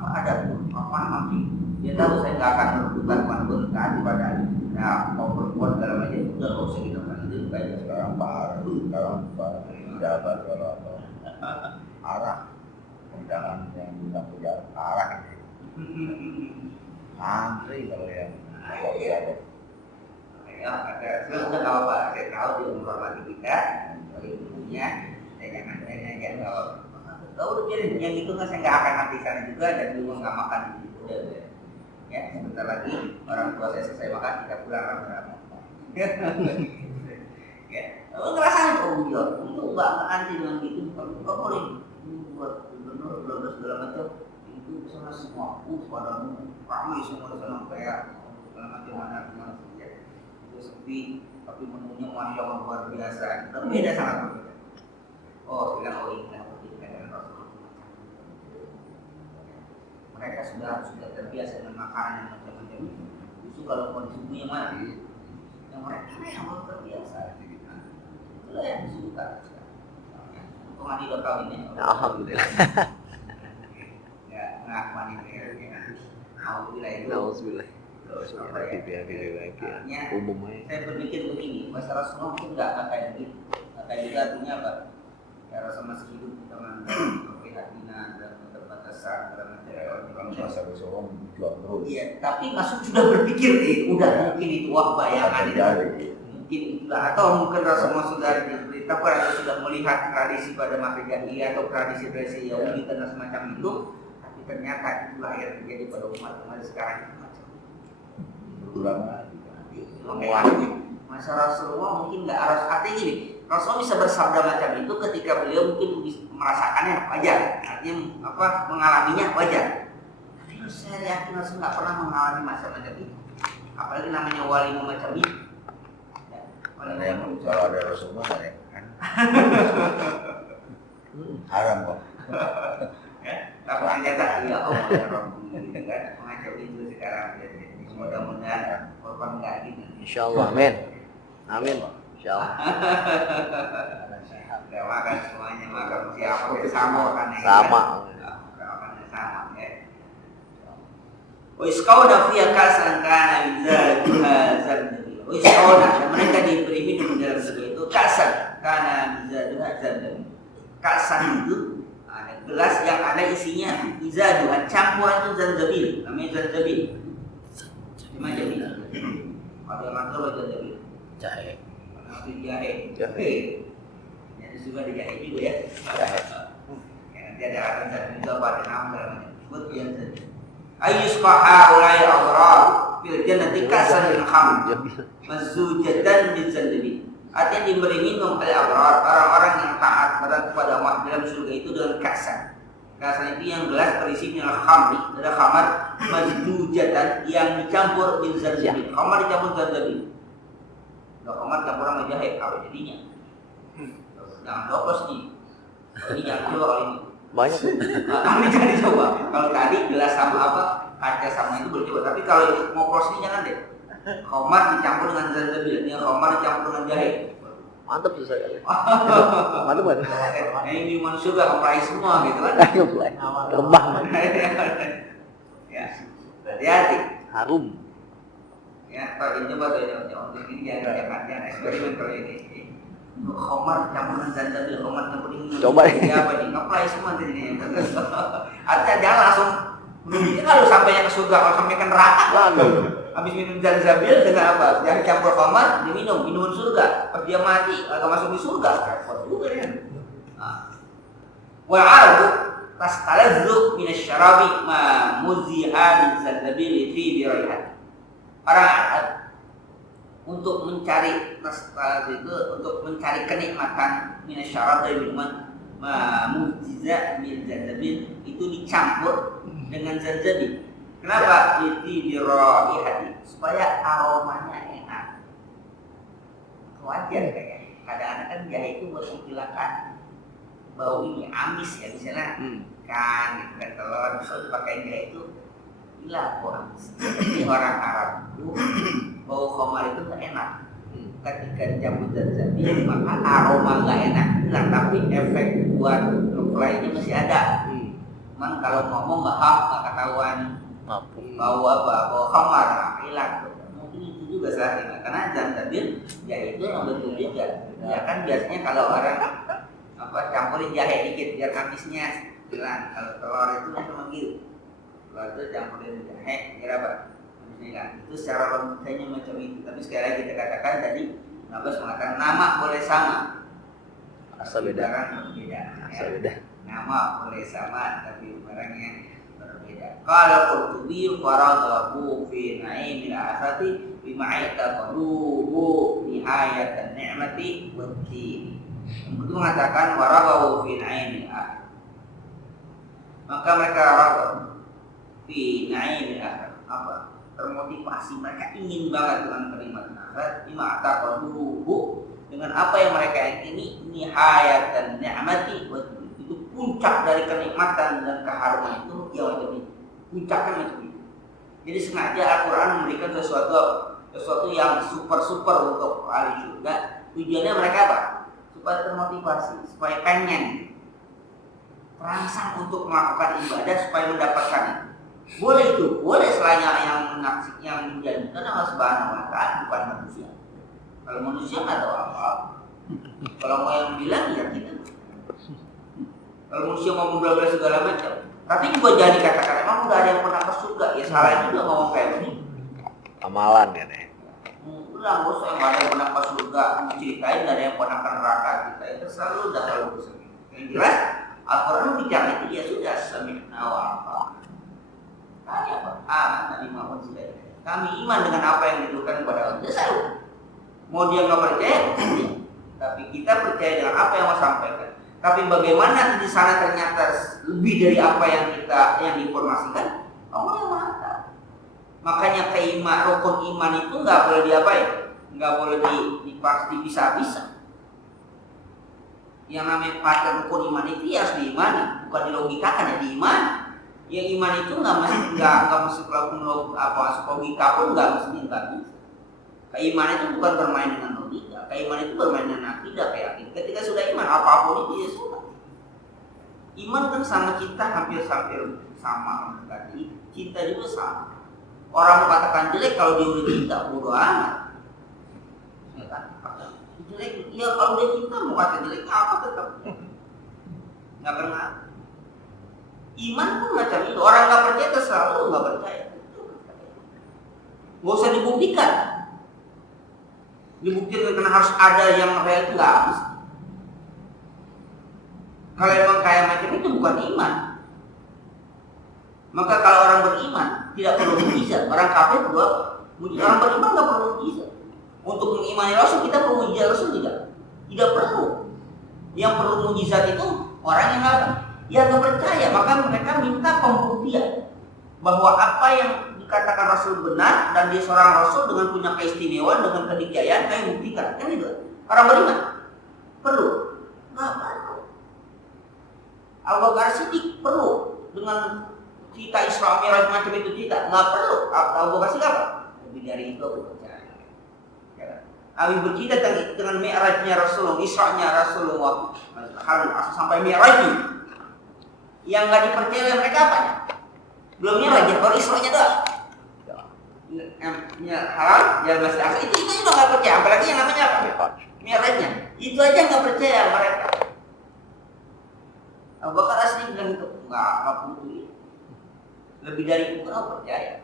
ada apa nanti dia tahu saya nggak akan berbuat taat pada mau berbuat dalam aja udah nggak usah kita kan itu kayak Sekarang jabat kalau arah undangan yang undang punya arah ini. Antri kalau yang jabat. ya ada sudah nggak apa-apa saya tahu dia menghormati kita bagi ibunya saya jangan tahu udah biarin yang itu nggak saya nggak akan nanti sana juga dan juga nggak makan di situ ya sebentar lagi orang tua saya selesai makan kita pulang rame-rame ya ngerasain iya itu nggak anti dengan gitu nggak boleh buat gubernur belum segala macam itu sana semua pada ramai semua sana kayak segala macam mana itu sepi tapi menunya masya Allah luar biasa berbeda sangat berbeda. Oh bilang oh ini mereka sudah terbiasa dengan makanan yang macam-macam itu. Justru kalau kondisi yang mana, yang mereka yang terbiasa. Itulah yang disuka. Untuk mandi lokal ini. Alhamdulillah. Ya, nggak mandi ya. Alhamdulillah itu. Alhamdulillah. Umum aja. Saya berpikir begini, masalah semua mungkin nggak kayak begitu. Kayak juga artinya apa? Ya rasa masih hidup dengan keprihatinan dan keterbatasan dalam Kalau masa besok jual terus. iya, tapi masuk sudah berpikir udah mungkin itu wah bayangan itu. Mungkin itulah atau mungkin Rasulullah sudah diberitakan atau sudah melihat tradisi pada masa jahiliyah atau tradisi Yahudi dan semacam itu, tapi ternyata itulah yang terjadi pada umat sekarang macam Berulang lagi. Masa Rasulullah mungkin nggak harus artinya gini. Rasulullah bisa bersabda macam itu ketika beliau mungkin merasakannya wajar, artinya apa mengalaminya wajar. Tapi saya yakin Rasul nggak pernah mengalami masa macam itu, apalagi namanya wali macam itu. Ya, kalau ada Rasulullah ya kan haram kok. Ya, tapi ternyata ya Allah Alhamdulillah kan macam itu sekarang jadi mudah-mudahan korban nggak gitu. Insyaallah, amin. Amin. Insyaallah. Ya makan semuanya makan siapa sama kan Sama. Makan sama ya. Iskauna fiya kasan kana bizaha zanjabil. Iskauna mereka diberi minum dalam sebuah itu kasan kana bizaha zanjabil. Kasan itu ada gelas yang ada isinya bizaha campuran itu zanjabil, namanya zanjabil. Macam ini. Ada mantul zanjabil. Jahe. Itu jahe. Jahe. Jadi juga ada jahe juga ya. Jahe. Nanti ada akan juga pada nama dalam sebut biasa. Ayusqaha ulai awrar fil jannati kasan min khamr mazujatan min zanjabil. Artinya diberi minum oleh awrar orang-orang yang taat kepada Allah dalam surga itu dengan kasan. Kasan itu yang gelas berisi minal khamri, ada khamar mazujatan yang dicampur min zanjabil. Khamar dicampur zanjabil. Kalau khamar campur sama jahe apa jadinya? Jangan dopos nih. Ini jangan coba kalau ini. Banyak. Kami jangan dicoba. Kalau tadi gelas sama apa, kaca sama itu boleh coba. Tapi kalau mau pros ini jangan deh. Khamar dicampur dengan zanjabil, ini khamar dicampur dengan jahe. Mantap tuh saya. Mantap banget. Ini minuman surga apply semua gitu kan? Ayo mulai. Rembah. Ya, hati-hati. Harum. Ya, kalau coba tuh untuk ini jangan eksperimen kalau ini. Khamar campuran zanjabil, khamar campuran ini. Coba. Apa nih? Ngapain semua tadi ini? Artinya jangan langsung. Ini kalau sampainya ke surga, kalau sampai ke neraka, habis minum zanjabil dengan apa? Jangan campur khamar, diminum minuman surga. Pas dia mati, agak masuk di surga. Repot juga ya. Wa'alu tastalazzu min asy-syarabi ma muziha min zanjabil fi biraihat. Orang Arab untuk mencari itu untuk mencari kenikmatan minasyarab dari minuman mujiza min zanjabil itu dicampur dengan zanjabil. Kenapa? Itu biraihati supaya aromanya enak. Wajar kayaknya. Kadang-kadang kan jahe itu buat menghilangkan bau ini amis ya misalnya kan gitu kan telur misalnya dipakai jahe itu hilang bau amis. Jadi orang Arab itu bau khamar itu nggak enak. Ketika dicampur zanjabil maka aroma nggak enak hilang, tapi efek buat reply-nya masih ada. Cuman kalau ngomong nggak ketahuan bau apa, bau khamar hilang. Mungkin itu juga salah karena zanjabil jahe itu yang betul juga. Ya kan biasanya kalau orang campurin jahe dikit biar amisnya hilang. Kalau telur itu kan cuma gitu. Telur itu campurin jahe biar apa? Itu secara logikanya macam itu. Tapi sekali lagi kita katakan tadi Nabas mengatakan nama boleh sama, asal beda. Barang berbeda. Asal beda. Nama boleh sama tapi barangnya berbeda. Kalau Qurtubi faradahu fi na'imil akhirati bima yataqaluhu nihayatan ni'mati wa tin. Itu mengatakan waradahu fi na'imil akhir. Maka mereka ragab fi na'imil akhir. Apa? Termotivasi, mereka ingin banget dengan kenikmatan akhirat bima taqaluhu, dengan apa yang mereka yakini nihayat dan ni'mati itu puncak dari kenikmatan dan keharuman itu ya macam itu, puncaknya macam itu. Jadi sengaja Al-Quran memberikan sesuatu yang super untuk ahli surga. Tujuannya mereka apa? Supaya termotivasi, supaya pengen terangsang untuk melakukan ibadah supaya mendapatkan itu. Boleh itu, boleh selain yang menjanjikan Allah Subhanahu wa Ta'ala, bukan manusia. Kalau manusia nggak tahu apa. Kalau mau yang bilang ya kita. Kalau manusia mau bla segala macam. Tapi juga jangan dikatakan emang udah ada yang pernah ke surga. Ya salah juga ngomong kayak begini. Amalan kan ya. Udah nggak usah yang ada yang pernah ke surga ceritain, nggak ada yang pernah ke neraka kita itu selalu udah kalau begitu. Yang jelas Al-Quran bicara itu ya sudah sami'na wa ata'na. Kami apa? Tadi mau sudah. Kami iman dengan apa yang dituturkan kepada Allah. Selalu. Mau dia nggak percaya, tapi kita percaya dengan apa yang mau sampaikan. Tapi bagaimana di sana ternyata lebih dari apa yang diinformasikan, Allah yang Maha Tahu. Makanya rukun iman itu nggak boleh diapain, nggak boleh dipisah-pisah. Yang namanya pakai rukun iman itu ya harus diimani, bukan dilogikakan ya diimani. Yang iman itu nggak mesti masuk logika pun nggak bisa. Keimanan itu bukan bermain dengan logika. Keimanan itu bermain dengan akidah, keyakinan. Ketika sudah iman apapun itu ya sudah. Iman kan sama cinta hampir sama mendekati. Cinta juga sama. Orang mengatakan jelek kalau dia udah cinta bodoh amat. Ya kan? Jelek, ya kalau dia cinta mau kata jelek apa tetap. Nggak pernah. Iman pun macam itu. Orang nggak percaya terserah lu nggak percaya. Nggak usah dibuktikan. Dibuktikan karena harus ada yang real itu nggak mesti. Kalau emang kayak macam itu bukan iman. Maka kalau orang beriman tidak perlu mujizat. Orang kafir perlu apa? Orang beriman nggak perlu mujizat. Untuk mengimani Rasul kita perlu mujizat Rasul tidak? Tidak perlu. Yang perlu mujizat itu orang yang apa? Yang nggak percaya. Maka mereka minta pembuktian bahwa apa yang dikatakan Rasul benar dan dia seorang Rasul dengan punya keistimewaan, dengan kedikjayaan, kami buktikan. Kan itu. Orang beriman perlu. Nggak perlu. Abu Bakar Siddiq perlu dengan cerita Isra Mi'raj macam itu cerita. Nggak perlu. Abu Bakar Siddiq apa? Lebih dari itu aku percaya. Kami bercerita dengan Mi'rajnya Rasulullah, Isra'nya Rasulullah, sampai Mi'rajnya. Yang nggak dipercaya oleh mereka apanya? Belum Mi'raj, baru Isra'nya doang. halal, jalan masjid Aqsa itu juga nggak percaya, apalagi yang namanya apa? Mi'rajnya. Itu aja nggak percaya mereka. Abu Bakar asli bilang itu nggak butuh. Lebih dari itu nggak percaya.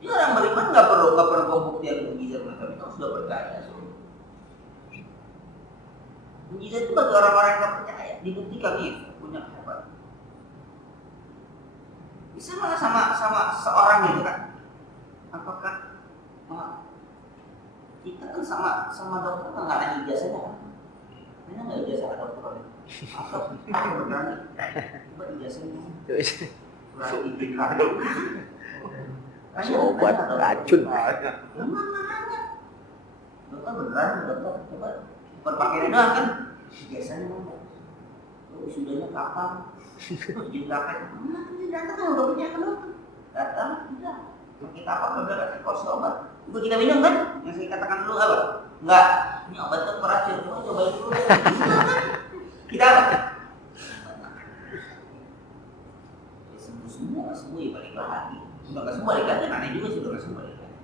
Dia orang beriman nggak perlu pembuktian mukjizat macam itu sudah percaya. Mukjizat itu bagi orang-orang yang nggak percaya dibuktikan itu punya hebat. Bisa malah sama seorang gitu kan? Apakah kita kan sama dokter nggak ada ijazahnya kan? Mana nggak ijazah dokter? Atau berani? Coba ijazahnya. Surat izin kado. Obat racun. Mana nanya? Dokter beneran dokter coba berpakaian doang kan? Ijazahnya mana? Sudahnya kapan? Izin kapan? Mana datang kan udah punya kan dokter? Datang tidak. Kita apa kalau kasih kursi obat? Itu kita minum kan? Yang saya katakan dulu apa? Enggak. Ini obat itu beracun. Oh, cobain dulu. Kita apa? Semua ya balik lagi. Sudah nggak semua balik lagi. Aneh juga sudah nggak semua balik lagi.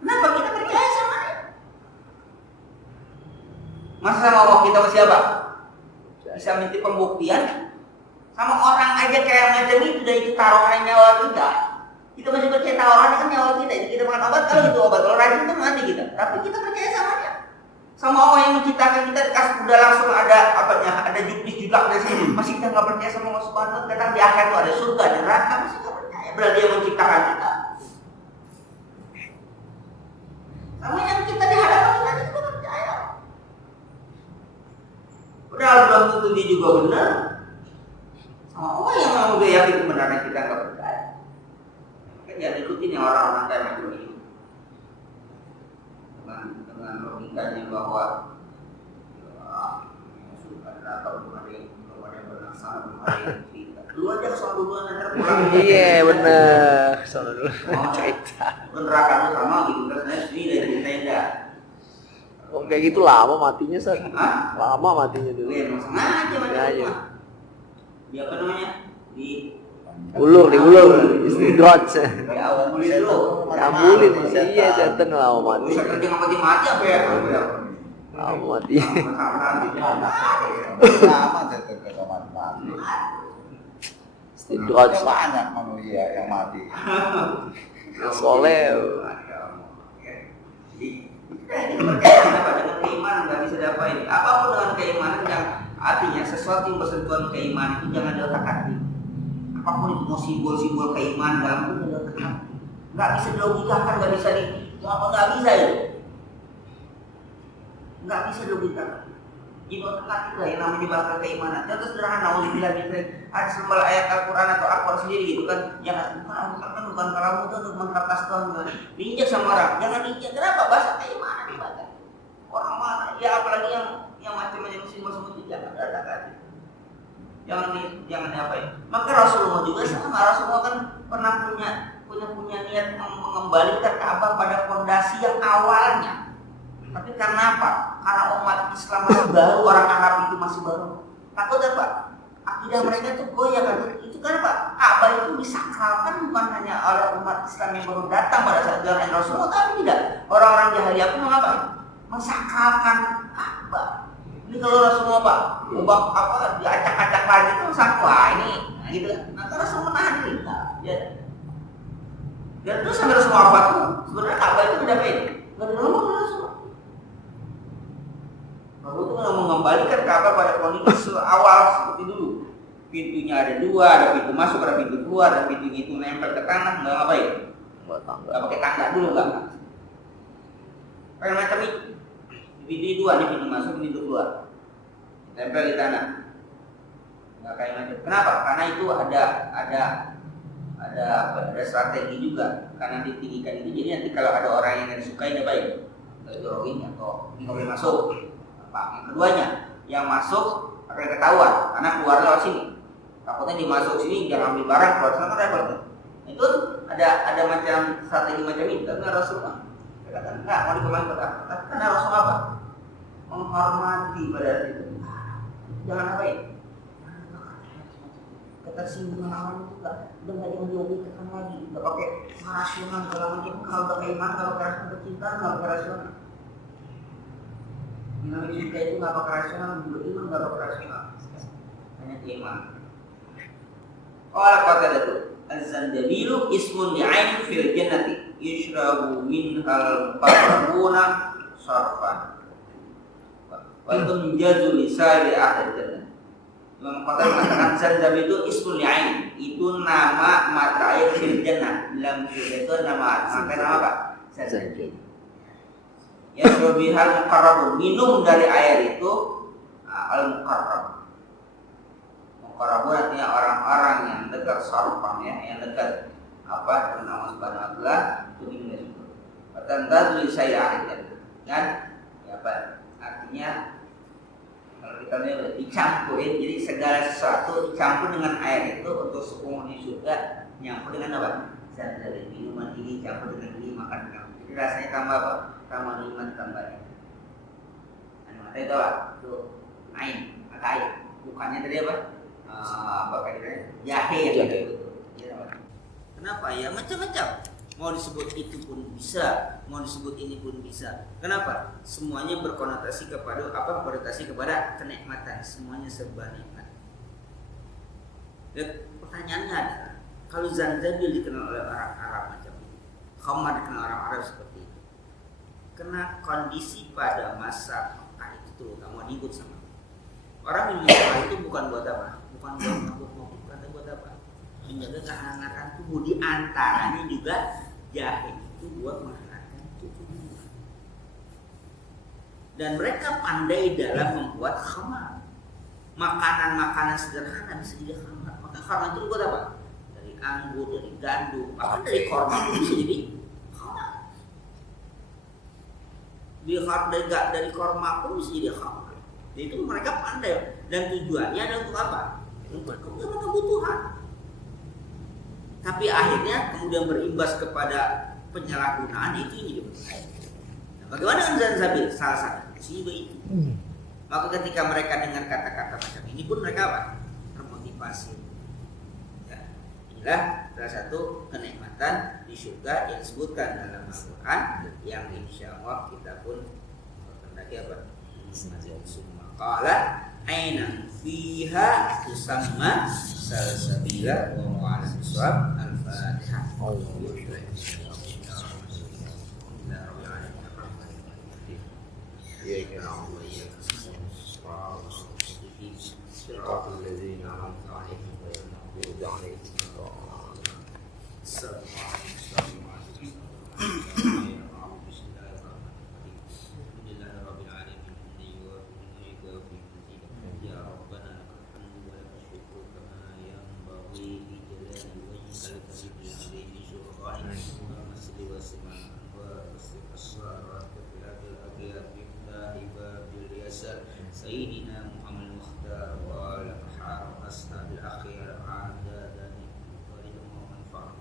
Kenapa kita percaya sama dia? Masa sama Allah kita sama siapa? Bisa minta pembuktian sama orang aja kayak macam itu dan itu taruhan nyawa kita. Kita masih percaya tawaran kan nyawa kita. Kita makan obat kalau itu obat, kalau racun itu mati kita. Tapi kita percaya sama dia. Sama Allah yang menciptakan kita udah langsung ada ada juknis dari sini. Masih kita nggak percaya sama Allah Subhanahu wa Ta'ala. Kadang di akhir itu ada surga dan neraka, masih nggak percaya. Berarti dia menciptakan kita. Sama yang kita dihadapkan kita juga percaya. Padahal belum tentu dia juga benar. Sama Allah yang mau dia yakin kebenaran kita nggak percaya. Ya ikutin yang orang-orang kayak macam ini dengan logikanya bahwa atau belum ada yang berlaksana belum ada yang cerita dulu aja soal duluan nanti pulang. Iya bener. Soal dulu cerita. Neraka lu sama gitu kan saya sendiri dari tenda. Oh kayak gitu lama matinya Sar. Lama matinya dulu. Iya sengaja macam. Dia apa namanya di diulur istidroj. Ya awal dulu. Nyambulin iya setan lama mati. Bisa kerja mati apa ya? Lama mati. Lama saya terkena mati. Istidroj Banyak manusia yang mati. soleh. Kenapa dengan keimanan nggak bisa dapain? Apapun dengan keimanan yang artinya sesuatu yang bersentuhan keimanan itu jangan diotak-atik. Apapun itu mau simbol-simbol keimanan dalam itu jangan diotak-atik. Nggak bisa dilogikakan, nggak bisa nggak bisa itu. Nggak bisa dilogikakan. Jadi otak-atik lah yang namanya bahasa keimanan. Contoh sederhana, nauzubillah ada sembel ayat Al-Quran atau Al-Quran sendiri gitu kan. Jangan bukan kalamu itu untuk mengkapas Tuhan. Diinjak sama orang, jangan diinjak. Kenapa? Bahasa keimanan dibaca. Orang mana? Ya apalagi yang macam-macam simbol-simbol itu jangan otak-atik. Jangan diapain. Maka Rasulullah juga sama. Rasulullah kan pernah punya niat mengembalikan Ka'bah pada fondasi yang awalnya. Tapi karena apa? Karena umat Islam masih baru, orang Arab itu masih baru. Takut apa? Akidah mereka itu goyah kan? Itu kenapa? Ka'bah itu disakralkan bukan hanya oleh umat Islam yang baru datang pada saat zaman Rasulullah, tapi tidak. Orang-orang jahiliyah pun mengapa? Mensakralkan Ka'bah. Ini kalau Rasulullah Pak, ubah diacak-acak lagi itu sakwa ini, gitu. Nah, Rasul menahan diri, ya. Dan terus sampai Rasulullah wafat itu sebenarnya Ka'bah itu udah baik, nggak ada nomor Rasulullah. Rasul itu mengembalikan Ka'bah pada kondisi awal seperti dulu. Pintunya ada dua, ada pintu masuk, ada pintu keluar, dan pintu itu nempel ke tanah, nggak ngapain? Nggak pakai tangga dulu nggak? Kayak macam itu. Pintu dua, ini pintu masuk, pintu keluar. Tempel di tanah. Nggak kayak macam. Kenapa? Karena itu ada strategi juga. Karena ditinggikan itu, jadi nanti kalau ada orang yang nggak disukai, dia baik. Jorongin atau nggak boleh masuk. Yang keduanya, yang masuk akan ketahuan karena keluar lewat sini. Takutnya dimasuk sini jangan ambil barang keluar sana kan repot. Itu ada macam strategi macam itu. Tapi Rasulullah katakan enggak mau dikembalikan kota. Karena Rasulullah apa? Menghormati pada itu. Jangan apa ya? ketersinggungan awam itu udah nggak dilogikakan lagi, nggak pakai rasional segala macam. Kalau udah iman, kalau rasional bercinta nggak pakai rasional. Namanya cinta itu nggak pakai rasional, beriman nggak pakai rasional, hanya iman. Qala Qatadah az-zanjabilu ismun li'ainin fil jannati yushrabu minhal qarabuna sarfan wa tunjazu lisa'iri ahli jannah. Imam Qatadah mengatakan zanjabil itu ismun li'ain, itu nama mata air fil jannah. Dalam surga itu nama apa? Zanjabil. Yashrabu bihal muqarrabun, minum dari air itu al-muqarrab. Muqarrabun artinya orang-orang yang dekat sarfan, ya, yang dekat dengan Allah Subhanahu wa taala, itu minum dari situ. Fatandadu lisa'iri kan? Ya apa? Artinya kalau kita lihat dicampurin, jadi segala sesuatu dicampur dengan air itu untuk sepenghuni surga nyampur dengan apa? Dari minuman ini campur dengan ini, makan dengan ini. Jadi rasanya tambah apa? Tambah nikmat, tambah ini. Mata itu apa? Itu ain, mata air. Bukannya dari apa? Kayaknya jahe yang gitu. Kenapa? Ya macam-macam. Mau disebut itu pun bisa, mau disebut ini pun bisa. Kenapa? Semuanya berkonotasi kepada apa? Berkonotasi kepada kenikmatan. Semuanya serba nikmat. Dan pertanyaannya adalah, kalau zanjabil dikenal oleh orang Arab macam ini, khamar dikenal orang Arab seperti itu, karena kondisi pada masa Mekah itu terutama diikut sama orang minum itu bukan buat apa? Bukan buat mabuk-mabuk, bukan buat apa? Menjaga kehangatan tubuh. Di antaranya juga jahe itu buat menghangatkan tubuh. Dan mereka pandai dalam membuat khamar. Makanan-makanan sederhana bisa jadi khamar. Maka khamar itu buat apa? Dari anggur, dari gandum, bahkan dari korma pun bisa jadi khamar. Dari korma pun bisa jadi khamar. Jadi itu mereka pandai, dan tujuannya adalah untuk apa? Untuk kebutuhan. Tapi akhirnya kemudian berimbas kepada penyalahgunaan, itu yang jadi berbahaya. Nah, bagaimana dengan zanjabil? Salah satu fungsi juga itu. Maka ketika mereka dengar kata-kata macam ini pun mereka apa? Termotivasi. Ya, inilah salah satu kenikmatan di surga yang disebutkan dalam Al-Quran, yang insya Allah kita pun berkendaki apa? Qala ainan fiha tusamma salsabila wa ala biswab al-fatihah. Sayyidina Muhammad Mukhtar wa ala mahar ashabil akhir adadani wa ridha manfa'ah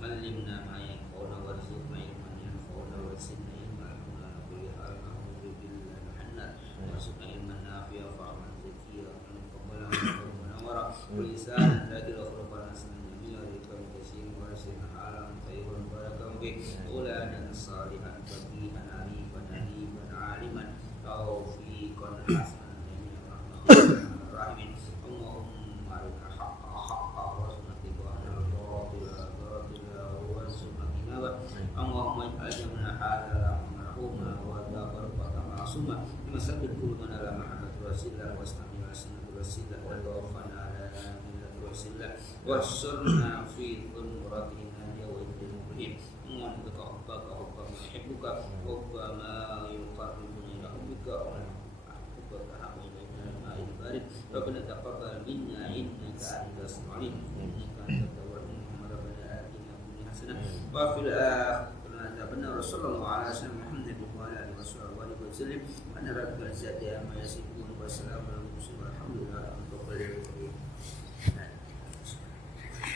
malimna ma yanfa'una warzuqna ilman yanfa'una wasinna ilman ala kulli hal na'udzu billahi minan warzuqna ilman nafi'a fa'aman zakiya wa qabbala wa munawwara wa lisan dzakira khulqan hasanan jamila rikam kasim wa rasulna alam tayyibun barakam bi uladan salihan faqihan arifan aliman aliman taufiqan hasanan jamila rahimin Allahumma arina haqqa haqqa wa sunnatibana batila batila wa sunnatibana Allahumma ij'alna halala marhuma wa taqabbal ma'suma masabbit qulubana ala mahabbat rasulillah wa istamina sunnat rasulillah wa tawaffana ala millat rasulillah wa surna fi dhurratina ya wa idil mu'minin Allahumma taqabbal hubba ma yuhibbuka hubba ma yuqarribuna ila hubbika wa hubba haqqi ma'il barid Rabbana taqabbal minna innaka antas alim innaka antat tawwabur rahim Rabbana atina fid dunya hasanah wa fil akhirati hasanah Rasulullah ala sayyidina Muhammad wa ala alihi wa sallam ana rabbul izzati amma yasifun wa salamun alal mursalin walhamdulillahi rabbil alamin